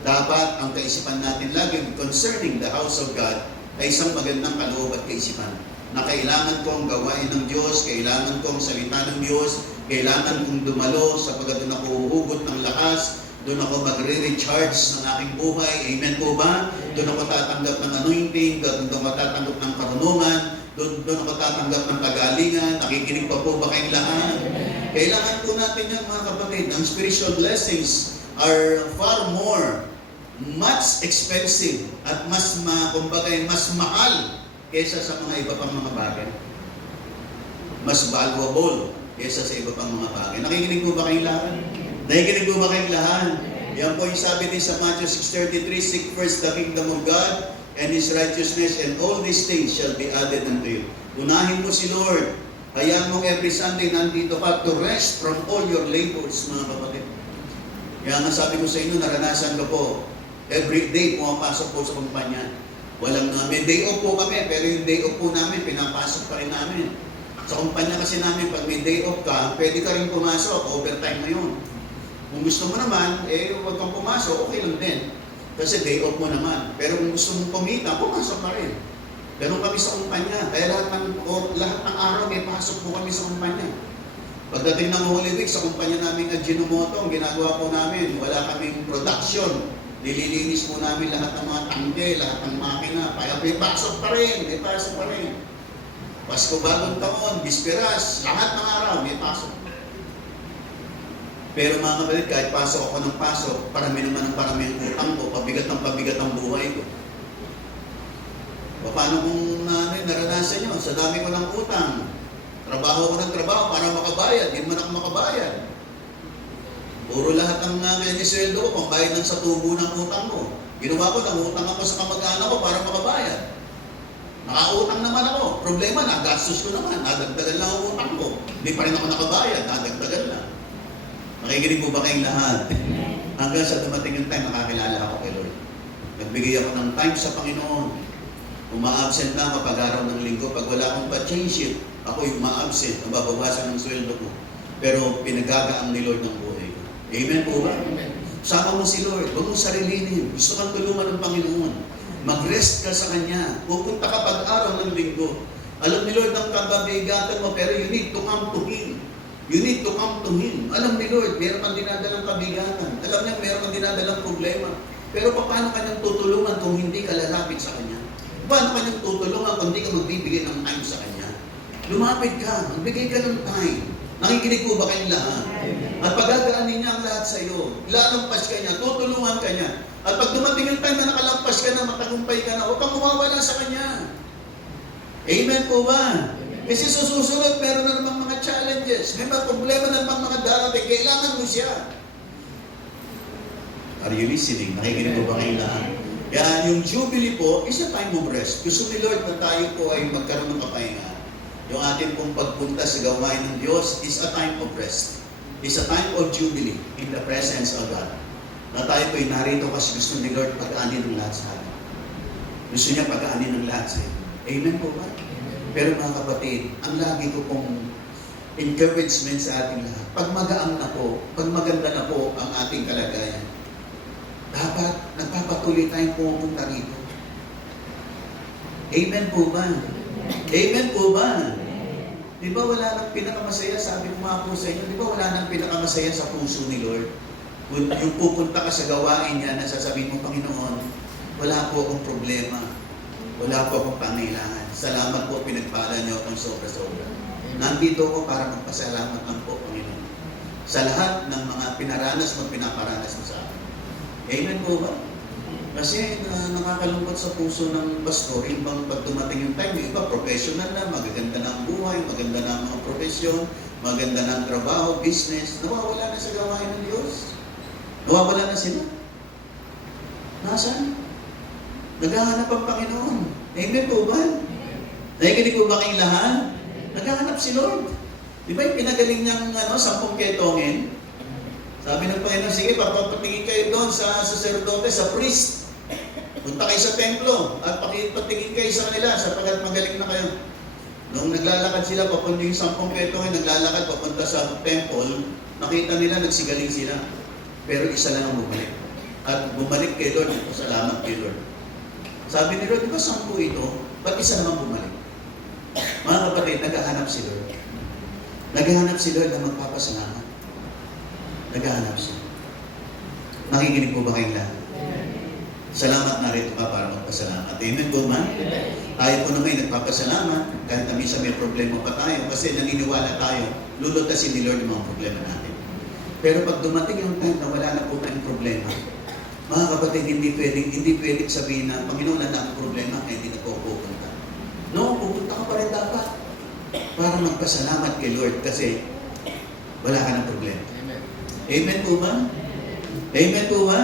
Dapat ang kaisipan natin lagi concerning the house of God ay isang magandang kaloob at kaisipan na kailangan kong gawain ng Diyos, kailangan kong salita ng Diyos, kailangan kong dumalo sapagkat doon ako huhugot ng lakas, doon ako magre-recharge ng aking buhay. Amen po ba? Doon ako tatanggap ng anointing, doon ako tatanggap ng karunungan, doon ako tatanggap ng kagalingan. Nakikinig pa po ba kayong lahat? Kailangan po natin yan, mga kapatid. Ang spiritual blessings are far more, much expensive, at mas mahal kaysa sa mga iba pang mga bagay. Mas valuable kaysa sa iba pang mga bagay. Nakikinig po ba kayong lahat? Nakikinig po ba kayong lahat? Yan po yung sabi din sa Matthew 6:33, seek first the kingdom of God and His righteousness, and all these things shall be added unto you. Unahin mo si Lord. Hayaan mo every Sunday nandito ka to rest from all your labors, mga kapatid. Kaya nga sabi ko sa inyo, naranasan ko po. Every day, pumapasok po sa kumpanya. May day off po kami, pero yung day off po namin, pinapasok pa rin namin. Sa kumpanya kasi namin, pag may day off ka, pwede ka rin pumasok, overtime na yun. Kung gusto mo naman, huwag kang pumasok, okay lang din. Kasi day off mo naman. Pero kung gusto mong kumita, pumasok pa rin. Ganun kami sa kumpanya. Kaya lahat ng araw may pasok po kami sa kumpanya. Pagdating ng Holy Week, sa kumpanya namin Ajinomoto, ang ginagawa po namin, wala kaming production. Nililinis po namin lahat ng mga tangke, lahat ng makina. Kaya may pasok pa rin, may pasok pa rin. Pasko, bagong taon, bisperas, lahat ng araw, may pasok. Pero mga kapatid, kahit pasok ako ng pasok, parami naman ang parami ang utang ko, pabigat ang buhay ko. Paano kung naranasan nyo? Sa dami ko ng utang, trabaho ko ng trabaho para makabayad, hindi man ako makabayad. Puro lahat ng inisweldo ko, pambayad ng sa tubo ng utang ko. Ginawa ko, nangutang ako sa kamag-anak ko para makabayad. Nakautang naman ako. Problema, nagastos ko naman. Nadagdagan lang ang utang ko. Hindi pa rin ako nakabayad, nadagdagan lang. Nakikinig po ba kayong lahat? Hanggang sa dumating yung time, nakakilala ako kay Lord. Nagbigay ako ng time sa Panginoon. Uma-absent na kapag araw ng linggo. Pag wala akong pa-change sheet, ako yung ma-absent, mababawasan ng sweldo ko. Pero pinagagaang ni Lord ng buhay ko. Amen po ba? Sama mo si Lord, huwag mong sarilinin. Gusto kang tulungan ng Panginoon. Mag-rest ka sa Kanya. Pupunta ka pag araw ng linggo. Alam ni Lord ang kababigatan mo, pero you need to come to Him. You need to come to Him. Alam ni Lord, meron kang dinadalang kabigatan. Alam niya, meron kang dinadalang problema. Pero paano kanyang tutulungan kung hindi ka lalapit sa Kanya? Paano kanyang tutulungan kung hindi ka magbibigay ng time sa Kanya? Lumapit ka, magbigay ka ng time. Nakikinig po ba kayong lahat? At pagagaanin niya ang lahat sa iyo, lalampas ka niya, tutulungan ka niya. At pag dumating yung time na nakalampas ka na, matagumpay ka na, huwag kang mawawala sa Kanya. Amen po ba? Kasi sa susunod, meron na namang mga challenges. May mga problema na namang mga darating. Kailangan mo siya. Are you listening? Nakikinig po ba kayong lahat? Kaya yung Jubilee po is a time of rest. Gusto ni Lord na tayo po ay magkaroon ng kapahinga. Yung ating pong pagpunta sa gawain ng Diyos is a time of rest. Is a time of Jubilee in the presence of God. Na tayo po ay narito kasi gusto ni Lord pag-aanin ng lahat sa atin. Gusto niya pag-aanin ng lahat sa atin. Amen po ba? Pero mga kapatid, ang lagi ko pong encouragement sa ating lahat, pag magaang na po, pag maganda na po ang ating kalagayan, dapat nagpapatuloy tayong pumunta rito. Amen po ba? Amen po ba? Di ba wala nang pinakamasaya, sabi ko mga po sa inyo, di ba wala nang pinakamasaya sa puso ni Lord? Kung yung pupunta ka sa gawain niya, nasasabihin mo, Panginoon, wala po akong problema. Wala po akong pangailangan. Salamat po, pinagpala niyo akong sobra-sobra. Nandito ako para magpasalamat lang po, Panginoon. Sa lahat ng mga pinaranas mo, pinaparanas mo sa akin. Amen po ba? Kasi nakakalungkot sa puso ng pastor, yung bang pag dumating yung time, yung iba professional na, magaganda na ang buhay, maganda na ang mga profesyon, maganda na ang trabaho, business, nawawala na sa gawain ng Diyos. Nawawala na sila. Nasaan? Naghahanap ang Panginoon. Amen po ba? Nakikinig po ba kayong lahat? Naghahanap si Lord. Di ba yung pinagaling niyang 10 ketongin? Sabi ng Panginoon, sige, papatingin kayo doon sa sacerdote, sa priest. Punta kayo sa templo at patingin kayo sa kanila sapagkat magaling na kayo. Nung naglalakad sila, papunta yung 10 ketongin, naglalakad papunta sa temple, nakita nila, nagsigaling sila. Pero isa lang ang bumalik. At bumalik kay Lord, salamat kay Lord. Sabi ni Lord, di ba 10 ito? Ba't isa naman bumalik? Mga kapatid, naghahanap si Lord. Naghahanap si Lord na magpapasalamat. Naghahanap siya. Nakikinig po ba kayong lahat? Salamat na rito ka para magpasalamat. Amen po man? Tayo po naman nagpapasalamat kahit na minsan may problema pa tayo kasi naniniwala tayo, lulutasin ni Lord yung mga problema natin. Pero pag dumating yung time na wala na po tayong problema, mga kapatid, hindi pwedeng sabihin na, Panginoon, na ang problema, kaya hindi na po pupunta. No, pupunta ka pa rin dapat para magpasalamat kay Lord kasi wala ka ng problema. Amen. Amen po ba? Amen po ba?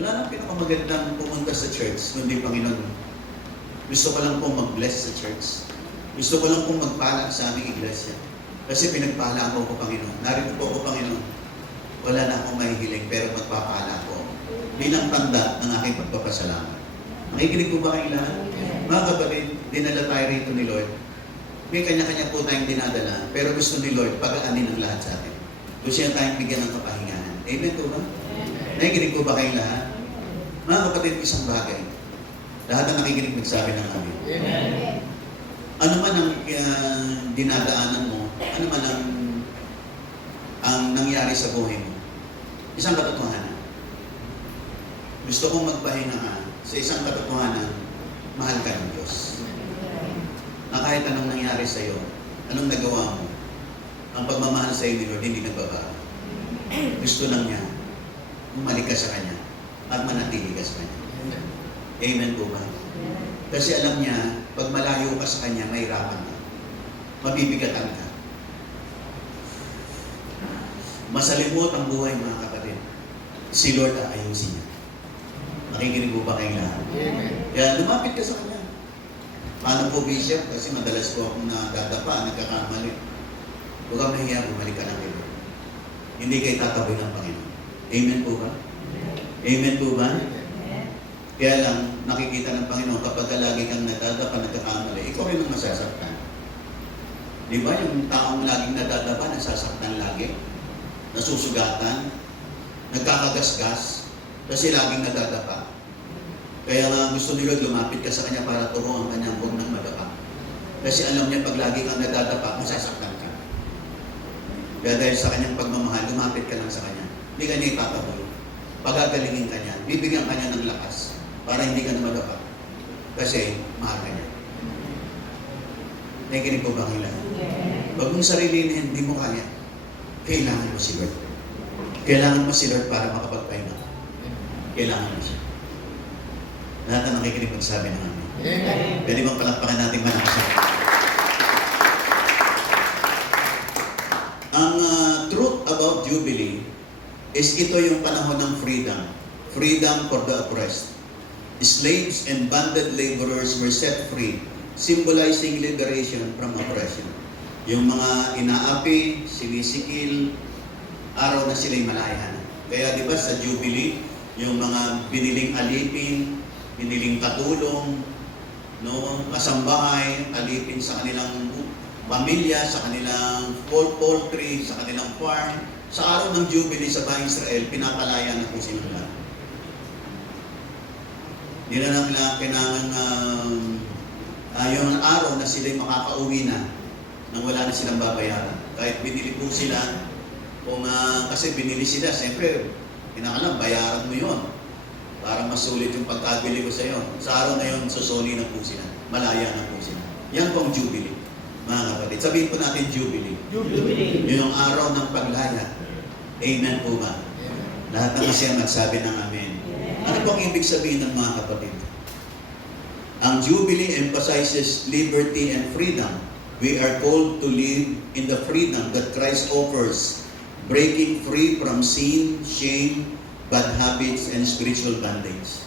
Wala nang pinakamagandang pumunta sa church, kundi Panginoon. Gusto ko lang pong mag-bless sa church. Gusto ko lang pong magpala sa aming iglesia. Kasi pinagpala ko Panginoon. Narito po ako, Panginoon. Wala na akong mahihiling, pero magpapala ko bilang tanda ng aking pagpapasalamat. Nakikinig po ba kayong lahat? Mga kapatid, dinala tayo rito ni Lord. May kanya-kanya po tayong dinadala, pero gusto ni Lord pag-aanin ang lahat sa atin. Gusto niya tayong bigyan ng kapahingahan. Amen po ba? Nakikinig po ba kayong lahat? Mga kapatid, isang bagay. Lahat ang nakikinig magsabi ng amin. Ano man ang dinadaanan mo, ano man ang ang nangyari sa buhay mo. Isang katotohanan. Gusto kong magpahinga ka sa isang katotohanan, mahal ka ng Diyos. Na kahit anong nangyari sa iyo, anong nagawa mo, ang pagmamahal sa iyo ni Lord hindi nagbabago. Gusto lang niya, bumalik ka sa Kanya at manatili ka sa Kanya. Amen po ba? Kasi alam niya, pag malayo ka sa Kanya, mahirapan ka. Mabibigatan ka. Masalimot ang buhay, mga kapatid. Si Lord aayusin niya. Nakikinig po ba kayong lahat? Kaya lumapit ka sa Kanya. Paano po, Bishop? Kasi madalas po akong nadadapa, nagkakamali. Huwag kang mahiya, bumalik ka lang kay Lord. Hindi kayo tataboy ng Panginoon. Amen po ba? Amen po ba? Kaya lang, nakikita ng Panginoon, kapag lagi kang nadadapa, nagkakamali, ikaw rin ang masasaktan. Di ba? Yung taong laging nadadapa, nasasaktan lagi. Nasusugatan, nagkakagasgas, kasi laging nadadapa. Kaya nga gusto ni Lord, lumapit ka sa Kanya para turuan ang Kanyang huwag nang madapa. Kasi alam niya, pag lagi kang nadadapa, masasaktan ka. Kaya dahil sa Kanyang pagmamahal, lumapit ka lang sa Kanya. Hindi ka niya itataboy. Pagagalingin ka niya, bibigyan ka niya ng lakas para hindi ka na madapa. Kasi mahal ka niya. Nakikinig po ba kayo lahat? Huwag mong sarilinin, hindi mo kaya. Kailangan mo si Lord. Kailangan mo si Lord para makapagpahinga. Kailangan mo siya. Lahat na nakikinig magsabi ng amin. Pwede bang palakpakan natin malakas siya? Ang truth about Jubilee is ito yung panahon ng freedom. Freedom for the oppressed. Slaves and bonded laborers were set free, symbolizing liberation from oppression. Yung mga inaapi, sinisikil, araw na sila'y malayahan. Kaya di ba sa Jubilee, yung mga biniling alipin, biniling katulong, no, kasambahay, alipin sa kanilang pamilya, sa kanilang poultry, sa kanilang farm, sa araw ng Jubilee sa Bahay Israel, pinapalaya na po sila lahat. Hindi na lang kailangan yung araw na sila'y makakauwi na nang wala na silang babayaran. Kahit binili po sila, kung kasi binili sila, siyempre, kinakalang, bayaran mo yon para masulit yung pagkabili ko sa iyo. Sa araw na yun, susuli na po sila. Malaya na po sila. Yan po ang Jubilee, mga kapatid. Sabihin po natin Jubilee. Jubilee. Yun yung araw ng paglaya. Amen po ba? Lahat na kasi ang nagsabi ng amen. Ano po ang ibig sabihin ng mga kapatid? Ang Jubilee emphasizes liberty and freedom. We are called to live in the freedom that Christ offers, breaking free from sin, shame, bad habits, and spiritual bondage.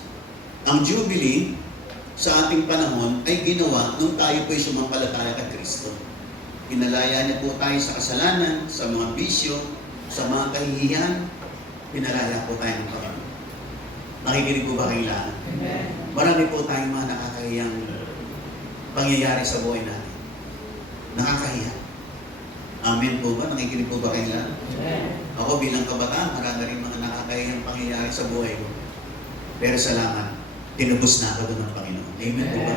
Ang Jubilee sa ating panahon ay ginawa nung tayo po'y sumampalataya kay Kristo. Pinalaya niya po tayo sa kasalanan, sa mga bisyo, sa mga kahihiyan. Pinalaya po tayo ng Panginoon. Nakikinig po ba kayo lahat? Marami po tayong mga nakakahiyang pangyayari sa buhay natin. Nakakahiya. Amen po ba? Nakikinig po ba kayo lahat? Ako bilang kabataan, marami rin mga nakakahiyang pangyayari sa buhay ko. Pero salamat, tinubos na ako doon ng Panginoon. Amen po ba?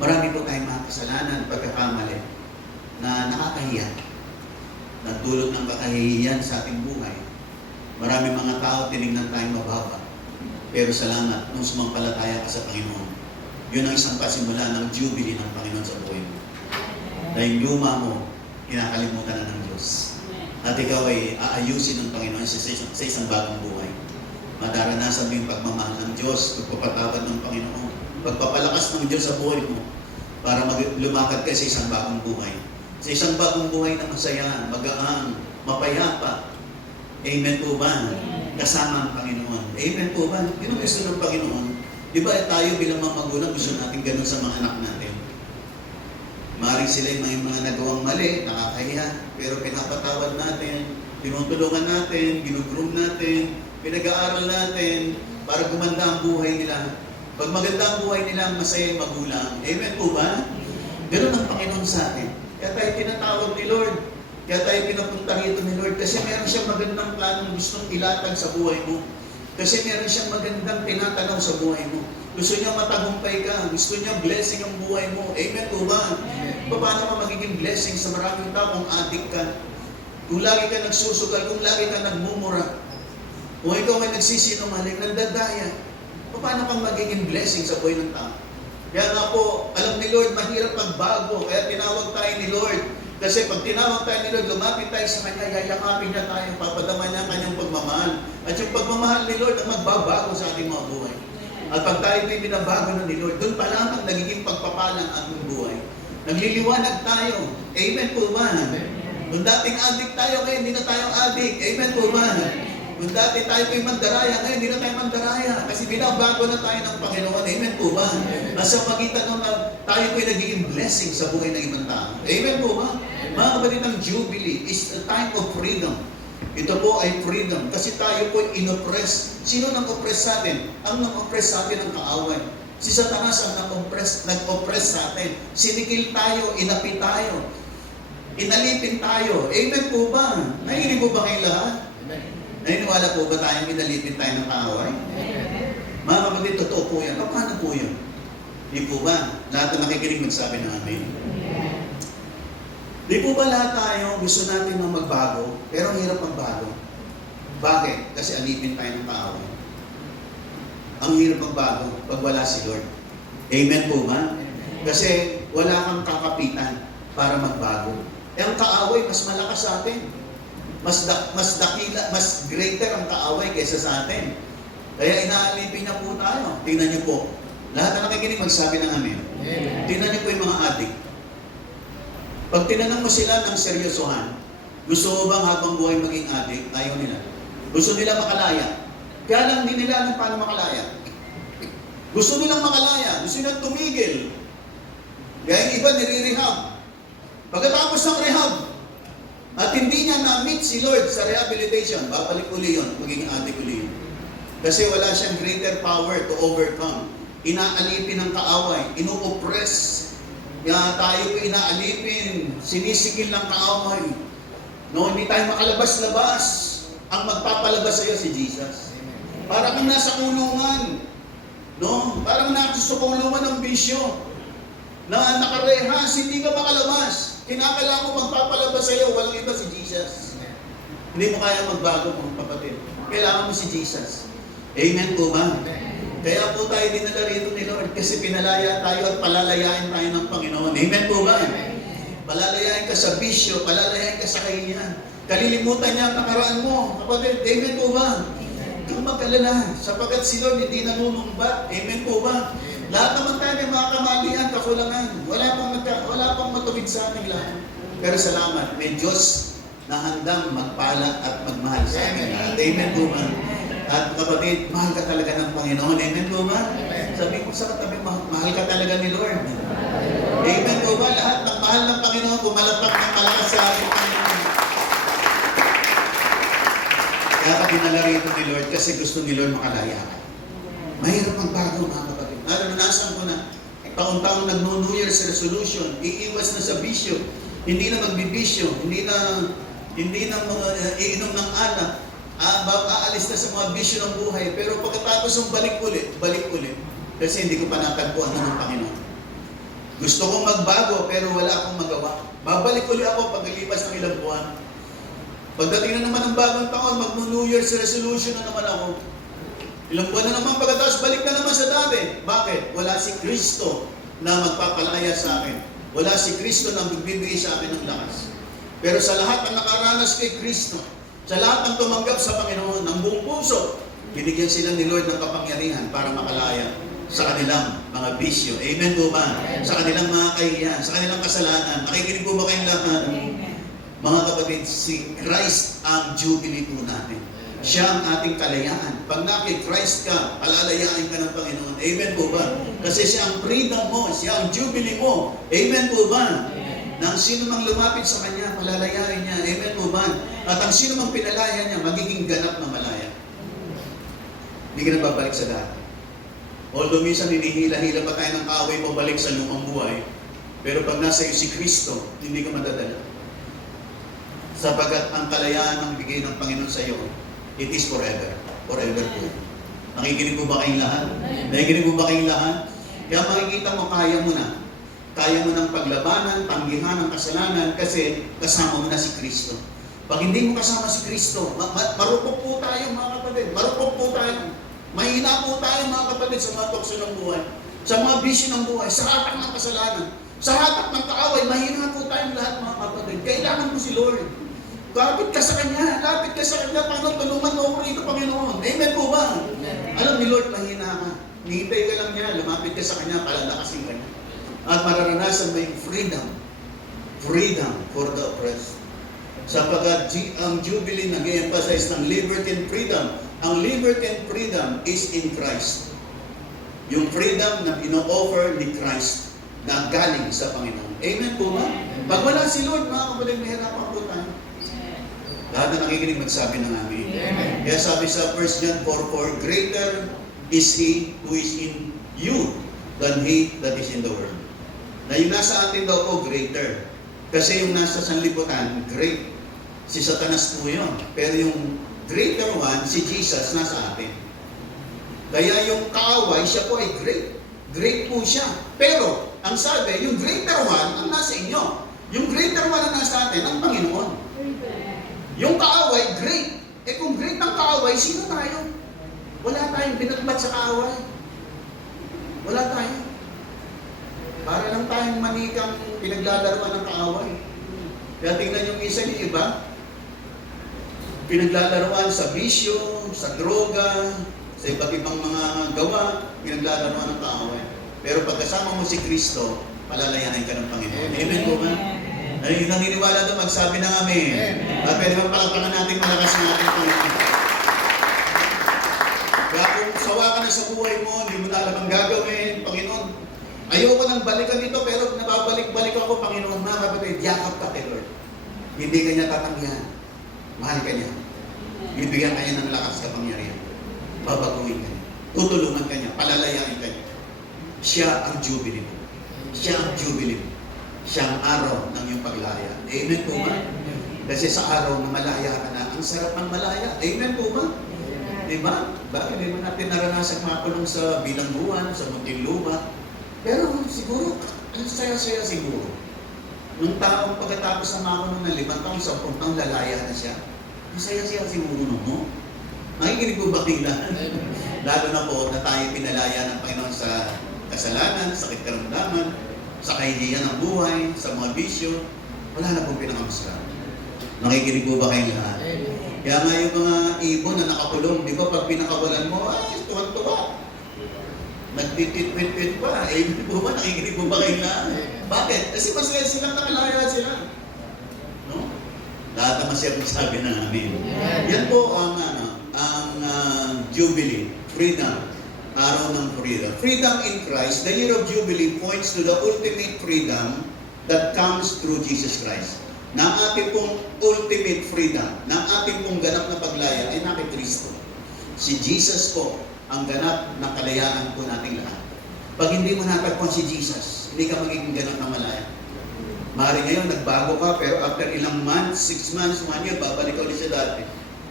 Marami po tayong mga kasalanan, pagkakamali, na nakakahiya. Nagdulot ng kakahihiyan sa ating buhay. Marami mga tao tinignan tayong mababa. Pero salamat, nung sumampalataya ka sa Panginoon, yun ang isang pasimula ng Jubilee ng Panginoon sa buhay mo. Dahil luma mo, kinakalimutan na ng Diyos. At ikaw ay aayusin ng Panginoon sa isang bagong buhay. Madaranasan mo yung pagmamahal ng Diyos, pagpapatawad ng Panginoon, pagpapalakas ng Diyos sa buhay mo para lumakad ka sa isang bagong buhay. Sa isang bagong buhay na masaya, magaan, mapayapa. Amen po ba? Kasama ang Panginoon. Amen po ba? Yun ang gusto ng Panginoon. Di ba tayo bilang mga magulang, gusto natin ganun sa mga anak natin. Maaaring sila yung mga nagawang mali, nakakahiya, pero pinapatawad natin, tinutulungan natin, ginugroom natin, pinag-aaral natin, para gumanda ang buhay nila. Pag maganda ang buhay nila, masaya yung magulang. Amen po ba? Ganun ang Panginoon sa atin. Kaya tayo tinatawag ni Lord. Kaya tayo pinapunta rito ni Lord. Kasi meron siyang magandang planong gustong ilatag sa buhay mo. Kasi meron siyang magandang tinatanaw sa buhay mo. Gusto niya matagumpay ka. Gusto niya blessing ang buhay mo. Amen po ba? Paano ka magiging blessing sa maraming tao kung addict ka? kung lagi ka nagsusugal, kung lagi ka nagmumura, kung ikaw ay nagsisinungaling, nandadaya, paano kang magiging blessing sa buhay ng tao? Kaya nga po, alam ni Lord, mahirap magbago, kaya tinawag tayo ni Lord. Kasi pag tinawag tayo ni Lord, lumapit tayo sa Kanya, yayakapin niya tayo, papadama niya ang Kanyang pagmamahal. At yung pagmamahal ni Lord ang magbabago sa ating mga buhay. At pag tayo may binabago na ni Lord, doon pa lamang nagiging pagpapalang ang ating buhay. Nagliliwanag tayo. Amen po ba? Kung dating addict tayo, ngayon hindi na tayo addict. Amen po ba? Kung dati tayo po'y mandaraya, ngayon hindi na tayo mandaraya. Kasi binabago na tayo ng Panginoon. Amen po ba? Nasa magitan nung tayo po'y nagiging blessing sa buhay ng ibang tao. Amen po ba? Mga kapatid, ang Jubilee is a time of freedom. Ito po ay freedom. Kasi tayo po'y inoppress. Sino nang oppress sa atin? Ang nang-oppress sa atin ang kaaway. Si Satanas ang nag-oppress sa atin. Sinikil tayo, inapi tayo, inalipin tayo. Amen po ba? Nahilig po ba kayo lahat? Naniniwala po ba tayong inalipin tayo ng kaaway? Mga kapatid, totoo po yan. Paano po yun? Di po ba? Lahat na nakikinig magsabi ng amin. Di po ba lahat tayo gusto natin ng magbago, pero hirap magbago? Bakit? Kasi alipin tayo ng kaaway. Ang hirap magbago pag wala si Lord. Amen po ba? Kasi wala kang kakapitan para magbago. Eh ang kaaway, mas malakas sa atin. Mas dakila, mas greater ang kaaway kaysa sa atin. Kaya inaalipin niya po tayo. Tingnan niyo po. Lahat na nakikinig magsabi ng amen. Tingnan niyo po yung mga adik. Pag tinanong mo sila ng seryosohan, gusto mo bang habang buhay maging adik? Ayaw nila. Gusto nila makalaya. Kaya lang hindi nila alam paano makalaya. Gusto nilang makalaya. Gusto nilang tumigil. Kaya yung iba nire-rehab. Pagkatapos ng rehab, at hindi niya na-meet si Lord sa rehabilitation, babalik uli yun, magiging adik uli yun. Kasi wala siyang greater power to overcome. Inaalipin ng kaaway, ino-oppress. Kaya tayo po inaalipin, sinisikil ng kaaway. No, hindi tayo makalabas-labas. Ang magpapalabas sa iyo si Jesus. Para kang nasa kulungan. No? Parang nasa kulungan ng bisyo. Na nakarehas, hindi ka makalabas. Kinakailangan mo magpapalabas sa iyo, walang iba si Jesus. Hindi mo kaya magbago, mga kapatid. Kailangan mo si Jesus. Amen po ba? Kaya po tayo dinala rito ni Lord kasi pinalaya tayo at palalayain tayo ng Panginoon. Amen po ba? Palalayain ka sa bisyo, palalayain ka sa kahinyan. Kalilimutan niya ang nakaraan mo. Kapatid, amen po ba? Kung mag-alala, sapagkat si Lord hindi nanunumbat. Amen po ba? Lahat naman tayo may mga kamalian, kakulangan. Wala pang matuwid sa ating lahat. Pero salamat, may Diyos na handang magpala at magmahal sa ating lahat. Amen po ba? At kapatid, mahal ka talaga ng Panginoon. Amen po ba? Sabi ko sa katabi, mahal ka talaga ni Lord. Amen po ba? Lahat ng mahal ng Panginoon, pumalapak ng malakas sa ating Panginoon. Kaya ka dinala rito ni Lord kasi gusto ni Lord makalaya ka. Mahirap magbago, mga kapatid. Naranasan ko na, taon-taon nag-New Year's resolution, iiwas na sa bisyo, hindi na magbibisyo, hindi na iinom ng alak, aalis na sa mga bisyo ng buhay, pero pagkatapos ng balik ulit, kasi hindi ko pa natagpuan ng Panginoon. Gusto kong magbago, pero wala akong magawa. Babalik ulit ako paglipas ng ilang buwan. Pagdating na naman ng bagong taon, mag-New Year's resolution na naman ako. Ilang buwan na naman pagkatapos, balik na naman sa dati. Bakit? Wala si Kristo na magpapalaya sa akin. Wala si Kristo na magbibigay sa akin ng lakas. Pero sa lahat ng nakaranas kay Kristo, sa lahat ng tumanggap sa Panginoon ng buong puso, binigyan sila ni Lord ng kapangyarihan para makalaya sa kanilang mga bisyo. Amen po ba? Sa kanilang mga kahihiyan, sa kanilang kasalanan. Nakikinig po ba kayong lahat? Mga kapatid, si Christ ang Jubilee po natin. Siya ang ating kalayaan. Pag naki-Christ ka, palalayain ka ng Panginoon. Amen po ba? Kasi siya ang freedom mo, siya ang Jubilee mo. Amen po ba? Nang sino mang lumapit sa Kanya, palalayain niya. Amen po ba? At ang sino mang pinalaya niya, magiging ganap na malaya. Hindi ka na babalik sa dati. Although minsan hinihila-hila pa tayo ng kaaway pabalik sa lumang buhay, pero pag nasa iyo si Kristo, hindi ka madadala. Sapagat ang kalayaan ng bigay ng Panginoon sa iyo, it is forever. Forever po. Nakikinig po ba kayong lahat? Nakikinig po ba kayong lahat? Kaya makikita mo, kaya mo na. Kaya mo ng paglabanan, tanggihan ng kasalanan kasi kasama mo na si Kristo. Pag hindi mo kasama si Kristo, marupok po tayo mga kapatid. Marupok po tayo. Mahina po tayo mga kapatid sa mga tukso ng buhay. Sa mga bisyo ng buhay. Sa hatak ng kasalanan. Sa hatak ng kaaway. Mahina po tayong lahat mga kapatid. Kailangan mo si Lord. Kapit ka sa Kanya. Kapit ka sa Kanya. Panginoon, tulungan mo ako rito, Panginoon. Amen po ba? Alam ni Lord, mahina ka. Hihintay ka lang niya. Lumapit ka sa Kanya. Palalakasin ka niya. At mararanasan mo yung freedom. Freedom for the oppressed. Sapagkat ang Jubilee nag-emphasize ng liberty and freedom. Ang liberty and freedom is in Christ. Yung freedom na ino-offer ni Christ na galing sa Panginoon. Amen po ba? Pag wala si Lord, mga kapatid, mahirapan po tayo. Lahat na nakikinig magsabi ng amin. Kaya sabi sa 1 John 4:4, greater is He who is in you than he that is in the world. Na yung nasa atin daw po, greater. Kasi yung nasa sanlibutan, great. Si Satanas po yun. Pero yung greater one, si Jesus, nasa atin. Kaya yung kaaway, siya po ay great. Great po siya. Pero, ang sabi, yung greater one, ang nasa inyo. Yung greater one ang nasa atin, ang Panginoon. Yung kaaway, great. Eh kung great ang kaaway, sino tayo? Wala tayong binagbat sa kaaway. Wala tayo. Para lang tayong manikang pinaglalaruan ng kaaway. Kaya tingnan yung isa yung iba, pinaglalaruan sa bisyo, sa droga, sa iba't ibang mga gawa, pinaglalaruan ng kaaway. Pero pagkasama mo si Kristo, palalayanan ka ng Panginoon. Amen po ba? Ay, naniniwala doon, magsabi ng amen. At pwede bang palakpakan natin malakas ng ating Panginoon. Kaya kung sawa ka na sa buhay mo, hindi mo na alam ang gagawin, Panginoon, ayoko nang balikan dito, pero nababalik-balik ako, Panginoon, mga kapatid, yakap ka kay Lord. Hindi ka niya tatanggihan. Mahal ka niya. Bibigyan ka niya ng lakas kapangyarihan. Babaguhin ka niya. Tutulungan ka niya. Palalayain ka niya. Siya ang Jubilee mo. Siya ang Jubilee mo. Siya ang araw ng iyong paglaya. Amen po ba? Kasi sa araw na malaya ka na, ang sarap ng malaya. Amen po ba? Diba? Bakit di mo natin naranasan makulong sa bilangguan, sa Muntinlupa? Pero siguro, ang saya-saya siguro. Nung taong pagkatapos na makulong ng 5 taong, 10 taong lalaya na siya, ang saya-saya siguro mo. Nakikinig po ba bigla? Lalo na po na tayo pinalaya ng Panginoon sa kasalanan, sakit karamdaman, sa kahihiyan ng buhay, sa mga bisyo, wala na pong pinakamasarap. Nakikinig po ba kayo lahat? Kaya nga yung mga ibon na nakakulong, di ba pag pinakawalan mo, ay, tuwan-tuwa. Nagtitwit-wit pa. Eh, po ba? Nakikinig po ba kayo lahat? Bakit? Kasi masaya silang nakalaya sila. No? Lahat naman siya sabi na namin. Yan po ang Jubilee, freedom, araw ng freedom. Freedom in Christ, the year of Jubilee points to the ultimate freedom that comes through Jesus Christ. Na ating pong ultimate freedom, na ating pong ganap na paglaya ay na kay Kristo. Si Jesus po ang ganap na kalayaan po nating lahat. Pag hindi mo natagpuan si Jesus, hindi ka magiging ganap na malaya. Maaari ngayon, nagbago ka, pero after ilang months, 6 months, 1 year, babalik ka ulit sa dati.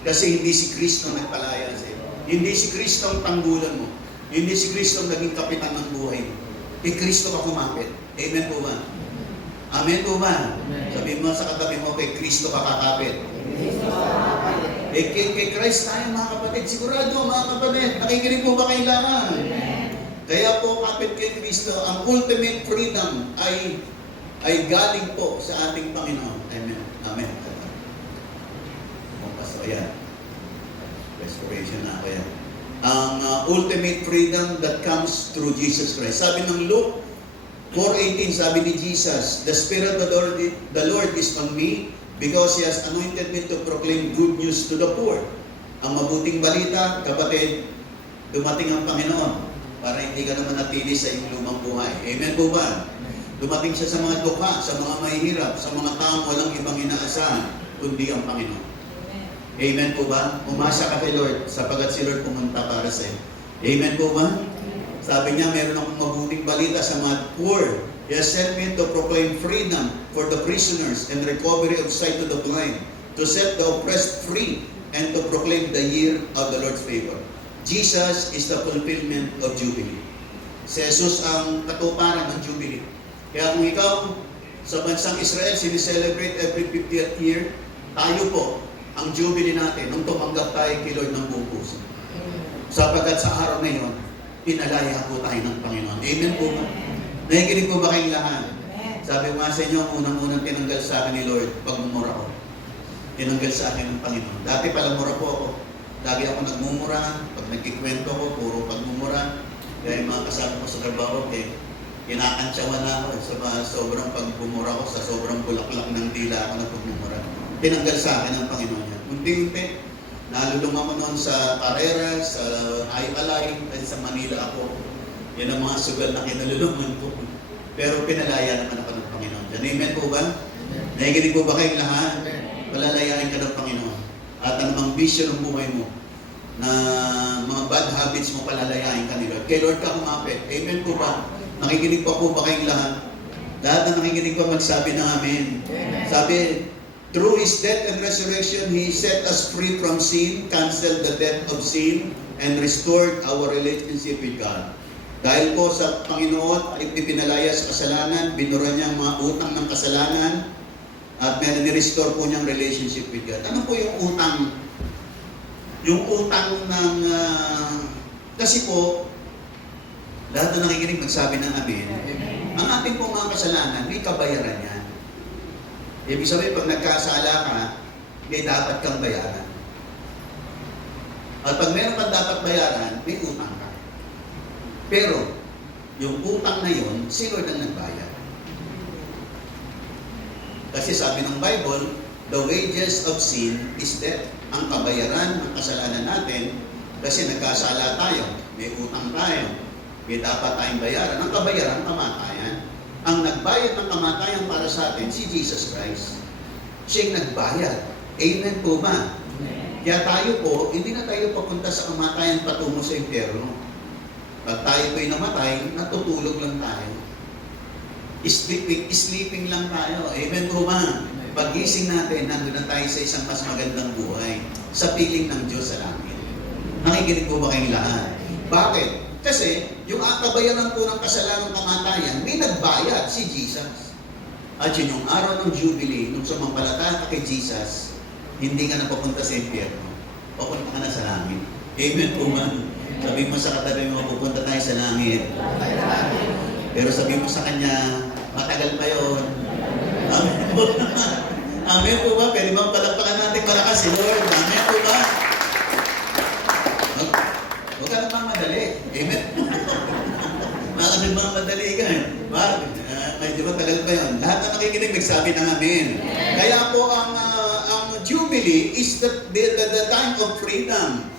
Kasi hindi si Kristo nagpalaya sa iyo. Hindi si Kristo ang tanggulan mo. Hindi si Kristo ang naging kapitan ng buhay mo. Kay Kristo ka kumapit. Amen po ba? Amen po ba? Sabihin mo sa katabi mo, kay Kristo ka kakapit. Kay Christ tayo mga kapatid. Sigurado mga kapatid. Nakikinig po ba kailangan? Kaya po kapit kay Kristo, ang ultimate freedom ay galing po sa ating Panginoon. Amen. Amen. So, ayan. Restoration na ako yan. Ang ultimate freedom that comes through Jesus Christ. Sabi ng Luke 4:18, sabi ni Jesus, the Spirit of the Lord is on me because He has anointed me to proclaim good news to the poor. Ang mabuting balita, kapatid, dumating ang Panginoon para hindi ka naman natili sa iyong lumang buhay. Amen po ba? Dumating siya sa mga dukha, sa mga mahihirap, sa mga taong walang ibang inaasahan, kundi ang Panginoon. Amen po ba? Umasa ka kay Lord, sapagat si Lord pumunta para sa iyo. Amen po ba? Sabi niya, meron akong mabuting balita sa mga poor. He has sent me to proclaim freedom for the prisoners and recovery of sight to the blind, to set the oppressed free, and to proclaim the year of the Lord's favor. Jesus is the fulfillment of Jubilee. Si Jesus ang katuparan ng Jubilee. Kaya kung ikaw, sa bansang Israel, sinicelebrate every 50th year, tayo po, ang jubilee natin, nung tumanggap tayo kay Lord ng buong puso. Sapagkat sa araw na yun, pinalaya po tayo ng Panginoon. Amen po ba? Nakikinig po ba kayong lahat? Sabi ko nga sa inyo, unang-unang tinanggal sa akin ni Lord, pagmumura ko. Tinanggal sa akin ng Panginoon. Dati pala mura po ako. Lagi ako nagmumura. Pag nagkikwento ko, puro pagmumura. Kaya yung mga kasama ko sa trabaho, kinakantsawan na ako sa sobrang pagbumura ko, sa sobrang bulaklak ng dila ako na pagmumura. Tinanggal sa akin ng Panginoon yan. Unti-unti, nalulung ako noon sa Carrera, sa Ayalay, at sa Manila ako. Yan ang mga sugal na kinalulungan ko. Pero pinalaya naman ako ng Panginoon. Amen po ba? Nakikinig po ba kayong lahat? Palalayain ka ng Panginoon. At anumang bisyo ng buhay mo, na mga bad habits mo, palalayain ka ni Lord. Kay Lord ka kumapit. Amen po ba? Nakikinig pa po ba kayong lahat? Lahat na nakikinig pa magsabi na amen. Sabi, through His death and resurrection, He set us free from sin, canceled the debt of sin, and restored our relationship with God. Dahil po sa Panginoon ay ipinalaya sa kasalanan, binura niya ang mga utang ng kasalanan, at ni-restore po niyang relationship with God. Ano po yung utang? Yung utang ng... kasi po, lahat na nakikinig magsabi ng amen. Ang ating pong mga kasalanan, may kabayaran yan. Ibig sabihin, pag nagkasala ka, may dapat kang bayaran. At pag meron kang dapat bayaran, may utang ka. Pero, yung utang na yun, si Lord ang nagbayad. Kasi sabi ng Bible, the wages of sin is death. Ang kabayaran ng kasalanan natin, kasi nagkasala tayo, may utang tayo, may dapat tayong bayaran. Ang kabayaran, kamatayan. Ang nagbayad ng kamatayan para sa atin, si Jesus Christ. Siya yung nagbayad. Amen po ba? Kaya tayo po, hindi na tayo papunta sa kamatayan patungo sa impyerno. Pag tayo po'y namatay, natutulog lang tayo. Sleeping lang tayo. Amen po ba? Pag-gising natin, nandun na tayo sa isang mas magandang buhay. Sa piling ng Diyos sa langit. Nakikinig po ba kayong lahat? Bakit? Kasi, yung kabayaran po ng kasalanan ng kamatayan, may nagbayad, si Jesus. At yun yung araw ng Jubilee, nung sumampalataya ka kay Jesus, hindi ka na papunta sa impyerno. Papunta ka na sa langit. Amen po ba? Sabi mo sa katabi mo, pupunta tayo sa langit. Pero sabi mo sa kanya, matagal pa yun. Amen po ba? Amen po ba? Pwede ba palakpakan natin malakas si Lord? Amen po ba? Huwag ka naman madali. Amen. Bakit naman madali ka? Bakit? Medyo matagal pa yun. Lahat na nakikinig, nagsabi ng amen. Kaya po ang Jubilee is the time of freedom.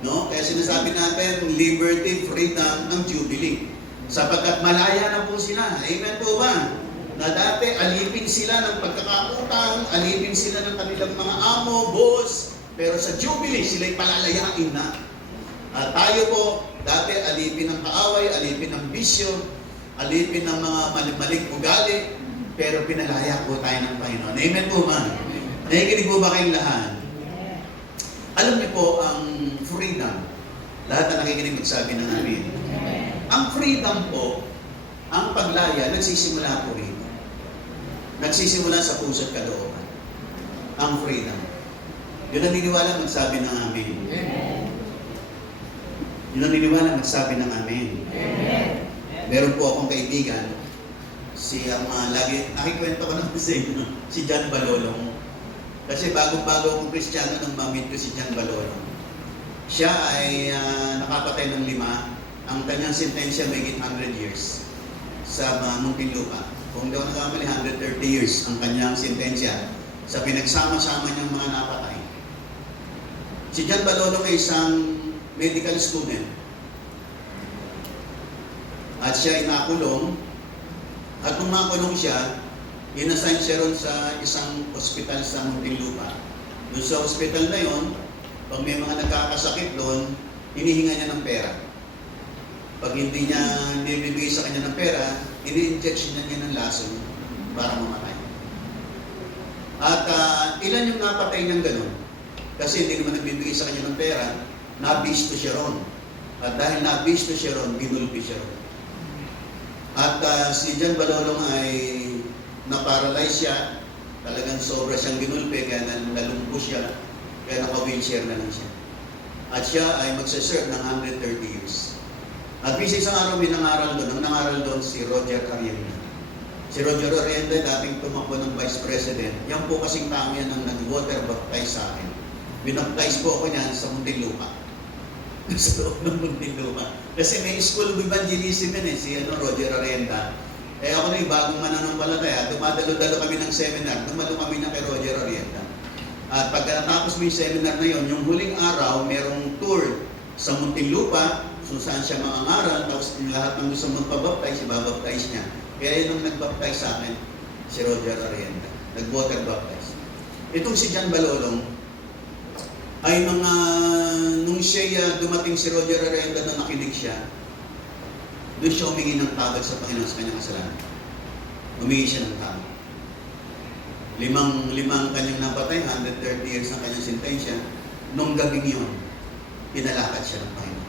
No? Kaya sinasabi natin, liberty, freedom, ang Jubilee. Sapagkat malaya na po sila. Amen po ba? Na dati, alipin sila ng pagkakautang, alipin sila ng kanilang mga amo, boss, pero sa Jubilee, sila'y palalayain na. At tayo po, dati alipin ng kaaway, alipin ng bisyo, alipin ng mga maling ugali, pero pinalaya po tayo ng Panginoon. Amen po ba? Nakikinig po ba kayong lahat? Alam niyo po, ang freedom, lahat na nakikinig magsabi ng amin. Ang freedom po, ang paglaya, nagsisimula po rito. Nagsisimula sa puso at kalooban. Ang freedom. Yun ang niniwala magsabi ng amin. Yun ang niniwala magsabi ng amin. Meron po akong kaibigan, lagi, nakikwento ko naman sa inyo, si John Balolong. Kasi bago-bago akong Kristiyano nang mamit ko si John Balolong. Siya ay nakapatay ng 5. Ang kanyang sentensya may 100 years sa Muntinlupa. Kung daw nakamali, 130 years ang kanyang sentensya sa pinagsama-sama niyang mga napatay. Si John Balolong ay isang medical student. At siya ay nakulong. At kung nakulong siya, inassign siya ron sa isang hospital sa Muntinlupa. Doon sa hospital na yon, pag may mga nagkakasakit doon, hinihinga niya ng pera. Pag hindi niya bibigay sa kanya ng pera, ini-injection niya ng lason para mamatay. At ilan yung napatay niyang ganun? Kasi hindi naman nagbibigay sa kanya ng pera, nabisto siya ron. At dahil nabisto siya ron, binulpi siya ron. At si John Balolong ay na-paralyze siya, Talagang sobra siyang ginulpe, kaya nalumpo siya, kaya naka-wheelchair na lang siya. At siya ay magsaserve ng 130 years. At isang araw may nangaral doon. Ang nangaral doon si Roger Arrienda. Si Roger Arrienda, dating tumakbo ng Vice President. Yan po kasing tao yan ang nag-water baptize sa akin. Binaptize po ako niyan sa Muntinlupa. Sa loob ng Muntinlupa. Kasi may school of evangelism yan si Roger Arrienda. Eh ako na yung bagong mananampalataya, dumadalo-dalo kami ng seminar, dumalo kami na kay Roger Arrienda. At pagkatapos mo yung seminar na yon, yung huling araw, merong tour sa Muntinlupa, kung saan siya mangangaral, tapos lahat ng gusto magpabaptize, ibabaptize niya. Kaya yun ang nagbaptize sa akin, si Roger Arrienda. Nag-water baptize. Itong si John Balolong, ay nung siya dumating si Roger Arrienda na nakinig siya, doon siya humingi ng tawad sa Panginoon sa kanyang kasalanan. Humingi siya ng tawad. Limang kanyang napatay, 130 years ang kanyang sentensya. Nung gabing yun, pinalakad siya ng Panginoon.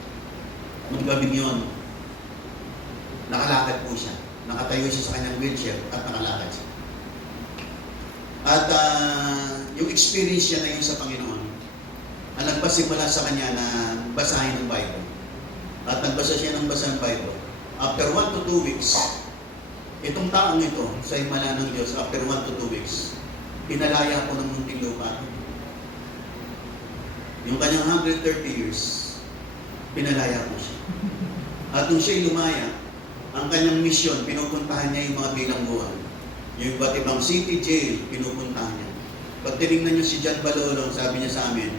Nung gabing yun, nakalakad po siya. Nakatayo siya sa kanyang wheelchair at nakalakad siya. At yung experience niya na yun sa Panginoon, ang nagpasimula sa kanya na basahin ng Bible. At nagbasa siya ng basa ng Bible. After 1 to 2 weeks, itong taong ito sa himala ng Diyos, after 1 to 2 weeks, pinalaya po ng Muntinlupa. Yung kanyang 130 years, pinalaya po siya. At nung siya'y lumaya, ang kanyang misyon, pinupuntahan niya yung mga bilangguan. Yung iba't ibang city jail, pinupuntahan niya. Pag tinignan niyo si John Balolong, sabi niya sa amin,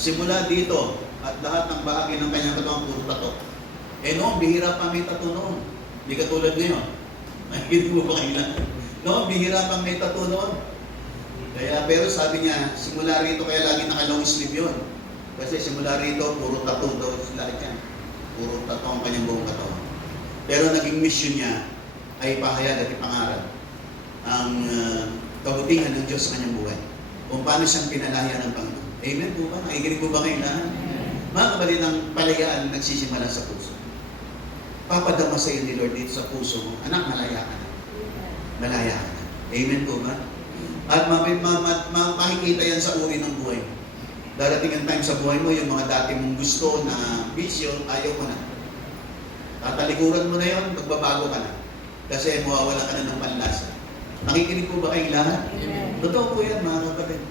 simula dito, at lahat ng bahagi ng kanyang katawang puro tato. Eh noon, bihira pa may tato noon. Hindi katulad ngayon. Nakikita mo ba kailan? Noon, bihira pa may tato noon. Kaya, pero sabi niya, simula rito, kaya lagi naka-long sleeve yun. Kasi simula rito, puro tato daw lahat yan. Puro tato ang kanyang buong katawan. Pero naging mission niya ay pahayag at ipangaral ang kabutihan ng Diyos sa kanyang buhay. Kung paano siyang pinalaya ng Panginoon. Amen po ba? Nakikinig po ba kayo lahat? Mga kapatid, ang palayaan nagsisimula sa puso. Papadama sa iyo ni Lord dito sa puso mo, anak, malaya ka na. Malaya ka na. Amen po ba? At makikita yan sa uri ng buhay. Darating ang time sa buhay mo, yung mga dati mong gusto na bisyo, ayaw mo na. Tatalikuran mo na yun, magbabago ka na. Kasi mawawala ka na ng panlasa. Nakikinig po ba kayong lahat? Totoo po yan, mga kapatid.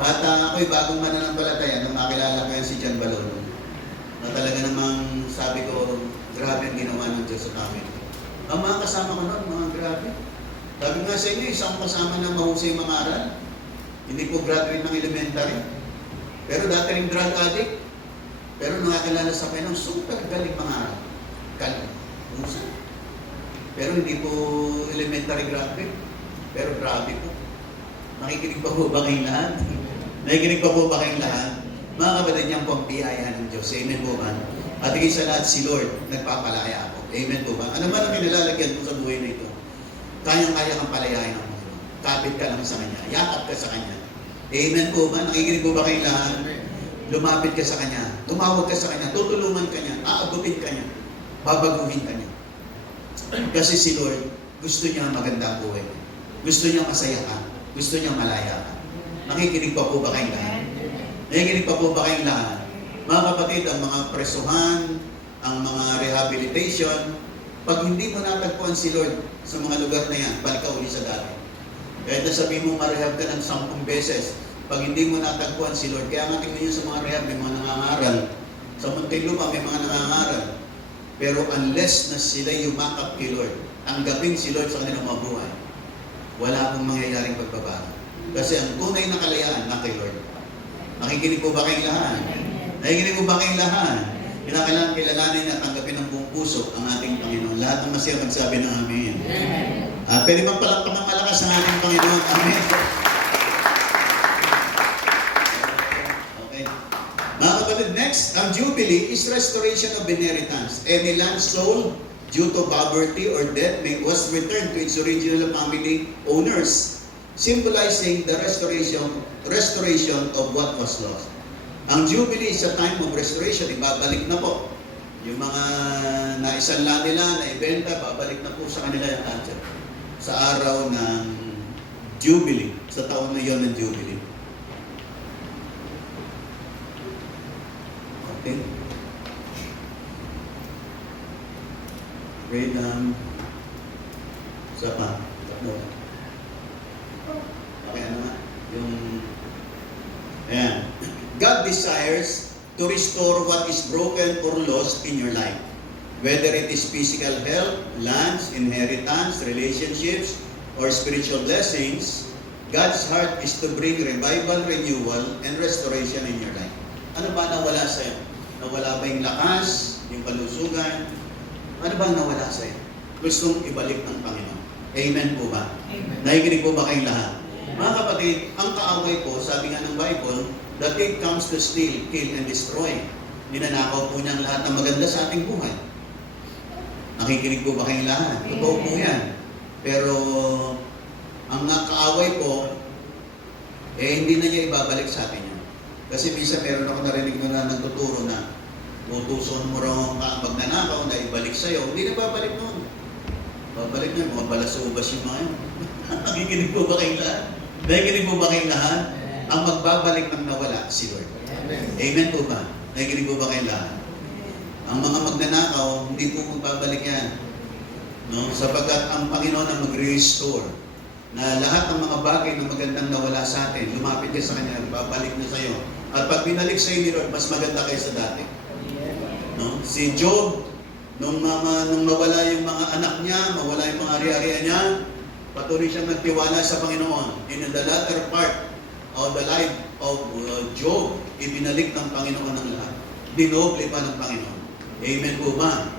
At ako'y bagong mananampalataya nung makilala ko yan si John Balolong. Na talaga namang sabi ko, grabe ang ginawa ng Diyos sa amin. Ang mga kasama ko noon, mga grabe. Sabi nga sa inyo, isang kasama na mahusay mangaral. Hindi po graduate ng elementary. Pero dati rin drug addict. Pero nakakilala sa Panginoon, super galing mangaral. Galing. Pero hindi po elementary graduate. Pero grabe po. Nakikinig pa po ba kayong lahat? Nakikinig pa po ba kayong lahat? Mga kapatid niyan po ang biyaya ng Diyos. Amen po ba? At higit sa lahat, si Lord, nagpapalaya ako. Amen po ba? Ano man ang kinalalagyan mo sa buhay na ito? Kayang-kaya kang palayain ng Panginoon. Kapit ka lang sa Kanya. Yakap ka sa Kanya. Amen po ba? Nakikinig po ba kayong lahat? Lumapit ka sa Kanya. Tumawag ka sa Kanya. Tutulungan ka Niya. Aabutin ka Niya. Babaguhin ka Niya. Kasi si Lord, gusto niya maganda ang buhay. Gusto niya masaya ka. Gusto niya malaya ka. Nakikinig pa po ba kayong lahat? Nakikinig pa po ba kayong lahat? Mga kapatid, ang mga presuhan, ang mga rehabilitation, pag hindi mo natagpuan si Lord sa mga lugar na yan, balik ka uli sa dati. Kahit nasabi mo ma-rehab ka ng 10 beses, pag hindi mo natagpuan si Lord, kaya nga tingnan nyo sa mga rehab, may mga nangangaral. Sa Muntinlupa, may mga nangangaral. Pero unless na sila yumakap kay Lord, tanggapin si Lord sa kanilang mga buhay, wala pong mangyayaring pagbabago. Kasi ang tunay na kalayaan na kay Lord. Nakikinig po ba kayong lahat? Nakikinig po ba kayong lahat? Kinakailangan kilalanin at tanggapin ng buong puso ang ating Panginoon. Lahat ng masaya magsabi ng Amen. Pwede bang palakpak ng malakas ang ating Panginoon? Amen. Okay. Mga kapatid, next, ang Jubilee is restoration of inheritance. Any land sold due to poverty or death was returned to its original family owners, symbolizing the restoration of what was lost. Ang Jubilee is a time of restoration, ibabalik na po. Yung mga naisanla nila, naibenta, babalik na po sa kanila yung answer. Sa araw ng Jubilee. Sa taon na yon ng Jubilee. Okay? Freedom. Isa pa. Tatlo. Okay, ano nga? Yung... Ayan. God desires to restore what is broken or lost in your life. Whether it is physical health, lands, inheritance, relationships, or spiritual blessings, God's heart is to bring revival, renewal, and restoration in your life. Ano ba nawala sa'yo? Nawala ba yung lakas, yung kalusugan? Ano ba nawala sa'yo? Gustong ibalik ng Panginoon. Amen po ba? Amen. Nakikinig po ba kayong lahat? Mga kapatid, ang kaaway po, sabi nga ng Bible, the thief comes to steal, kill, and destroy. Ninanakaw po niya ang lahat ng maganda sa ating buhay. Nakikinig po ba kayong lahat? Totoo po yan. Pero, ang kaaway po, hindi na niya ibabalik sa atin yan. Kasi minsan meron ako narinig na nagtuturo na utuson mo raw ang magnanakaw na ibalik sa'yo. Hindi na babalik noon. Babalik na, mga balasubas yung mga yun. Nakikinig po ba kayong lahat? Nakikinig po ba kayong lahat? Ang magbabalik ng nawala, si Lord. Amen po ba? Nakikinig po ba kayong lahat? Ang mga magnanakaw, hindi po magbabalik yan. No? Sapagkat ang Panginoon ang mag-restore na lahat ng mga bagay na magandang nawala sa atin, lumapit ka sa Kanya, babalik na sa iyo. At pag binalik sa iyo ni Lord, mas maganda kaysa dati. No? Si Job, nung nawala yung mga anak niya, mawala yung mga ari-arian niya, patuloy siyang nagtiwala sa Panginoon. In the latter part of the life of Job, ibinalik ng Panginoon ang lahat. Dinoble pa ng Panginoon. Amen po ba?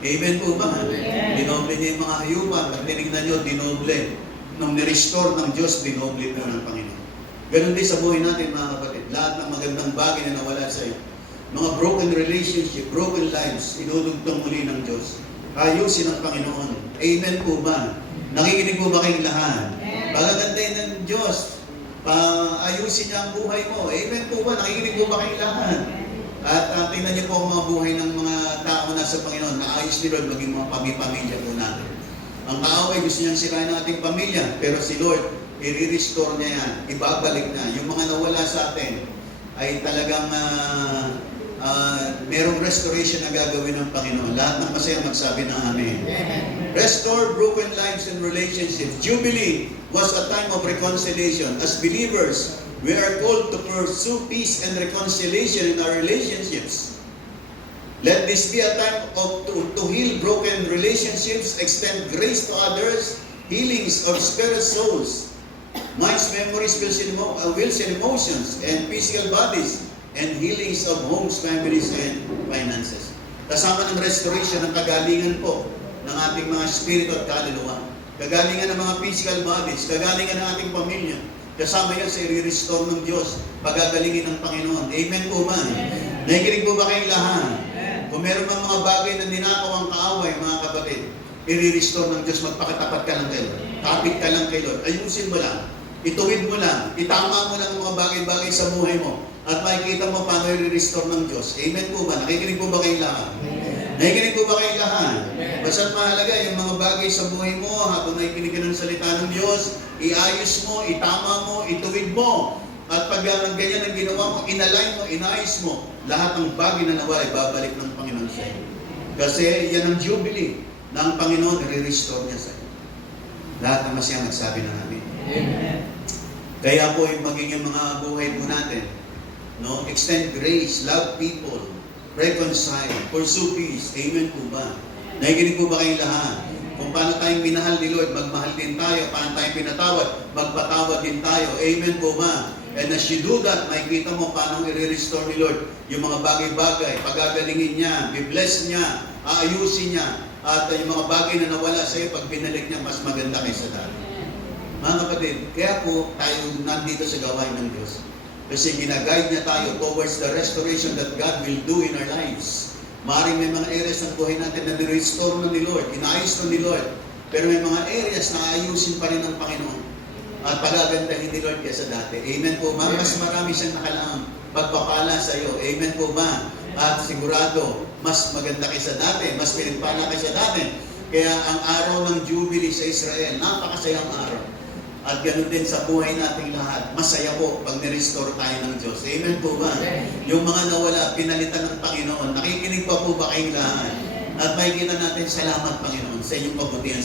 Amen po ba? Amen. Dinoble niya yung mga hayupan. Pag tinignan niyo, dinoble. Nung nirestore ng Diyos, dinoble po ng Panginoon. Ganon din sa buhay natin, mga kapatid. Lahat ng magandang bagay na nawala sa iyo. Mga broken relationship, broken lives, inudugtong muli ng Diyos. Ayusin ng Panginoon. Amen po ba? Nakikinig po ba kayong lahat? Pagagandahin ng Diyos. Ayusin niya ang buhay mo. Amen po ba? Nakikinig po ba kayong lahat? At tingnan niyo po ang mga buhay ng mga tao na sa Panginoon. Naayos ni Lord maging mga pamilya po natin. Ang kaaway gusto niyang sirain ang ating pamilya. Pero si Lord, i-restore niya yan. Ibabalik na. Yung mga nawala sa atin ay talagang merong restoration na gagawin ng Panginoon. Lahat ng masaya magsabi ng Amen. Restore broken lives and relationships. Jubilee was a time of reconciliation. As believers, we are called to pursue peace and reconciliation in our relationships. Let this be a time to heal broken relationships, extend grace to others, healings of spirit, souls, minds, memories, wills, and emotions, and physical bodies, and healings of homes, families, and finances. Kasama ng restoration ng kagalingan po ng ating mga spirito at kaluluwa. Kagalingan ng mga physical bodies, kagalingan ng ating pamilya. Kasama yan sa i-restore ng Diyos, pagagalingin ng Panginoon. Amen po ba? Nakikinig po ba kayong lahat? Kung meron bang mga bagay na ninakaw ang kaaway, mga kapatid, i-restore ng Diyos, magpakatapat ka lang kay Lord. Kapit ka lang kay Lord. Ayusin mo lang. Ituwid mo lang. Itama mo lang mga bagay-bagay sa buhay mo. At makikita mo paano i-restore ng Diyos. Amen po ba? Nakikinig po ba kayong lahat? Nakikinig po ba kayong lahat? Basta't mahalaga yung mga bagay sa buhay mo, habang nakikinig ka ng salita ng Diyos, iayos mo, itama mo, ituwid mo. At pag ganyan ang ginawa mo, inalign mo, inayos mo, lahat ng bagay na nawala, babalik ng Panginoon sa iyo. Kasi yan ang jubilee na ang Panginoon, i-restore niya sa iyo. Lahat ng masaya nagsabi ng amin. Amen. Kaya po yung magiging mga buhay po natin, no? Extend grace, love people, reconcile, pursue peace. Amen po ba? Nakikinig po ba kayong lahat? Kung paano tayong minahal ni Lord, magmahal din tayo. Paano tayong pinatawad, magpatawad din tayo. Amen po ba? And as you do that, makikita mo paano i-restore ni Lord yung mga bagay-bagay, pagagalingin niya, i-bless niya, aayusin niya, at yung mga bagay na nawala sa iyo, pag binalik niya, mas maganda kaysa dati. Mga kapatid, kaya po tayo nandito sa gawain ng Diyos. Kasi ginaguide niya tayo towards the restoration that God will do in our lives. Maaaring may mga areas ng buhay natin na ni-restore na ni Lord, inayos na ni Lord. Pero may mga areas na ayusin pa rin ng Panginoon. At pagagandahin ni Lord kaysa dati. Amen po ba? Mas marami siyang nakalaang pagpapala sa iyo. Amen po ba? At sigurado, mas maganda kaysa dati, mas pinagpala kaysa dati. Kaya ang araw ng Jubilee sa Israel, napakasayang araw. At ganoon din sa buhay nating lahat. Masaya po pag nirestore tayo ng Diyos. Amen po ba? Yung mga nawala, pinalitan ng Panginoon. Nakikinig pa po ba kayong lahat? At makikita natin, salamat Panginoon sa inyong kabutihan.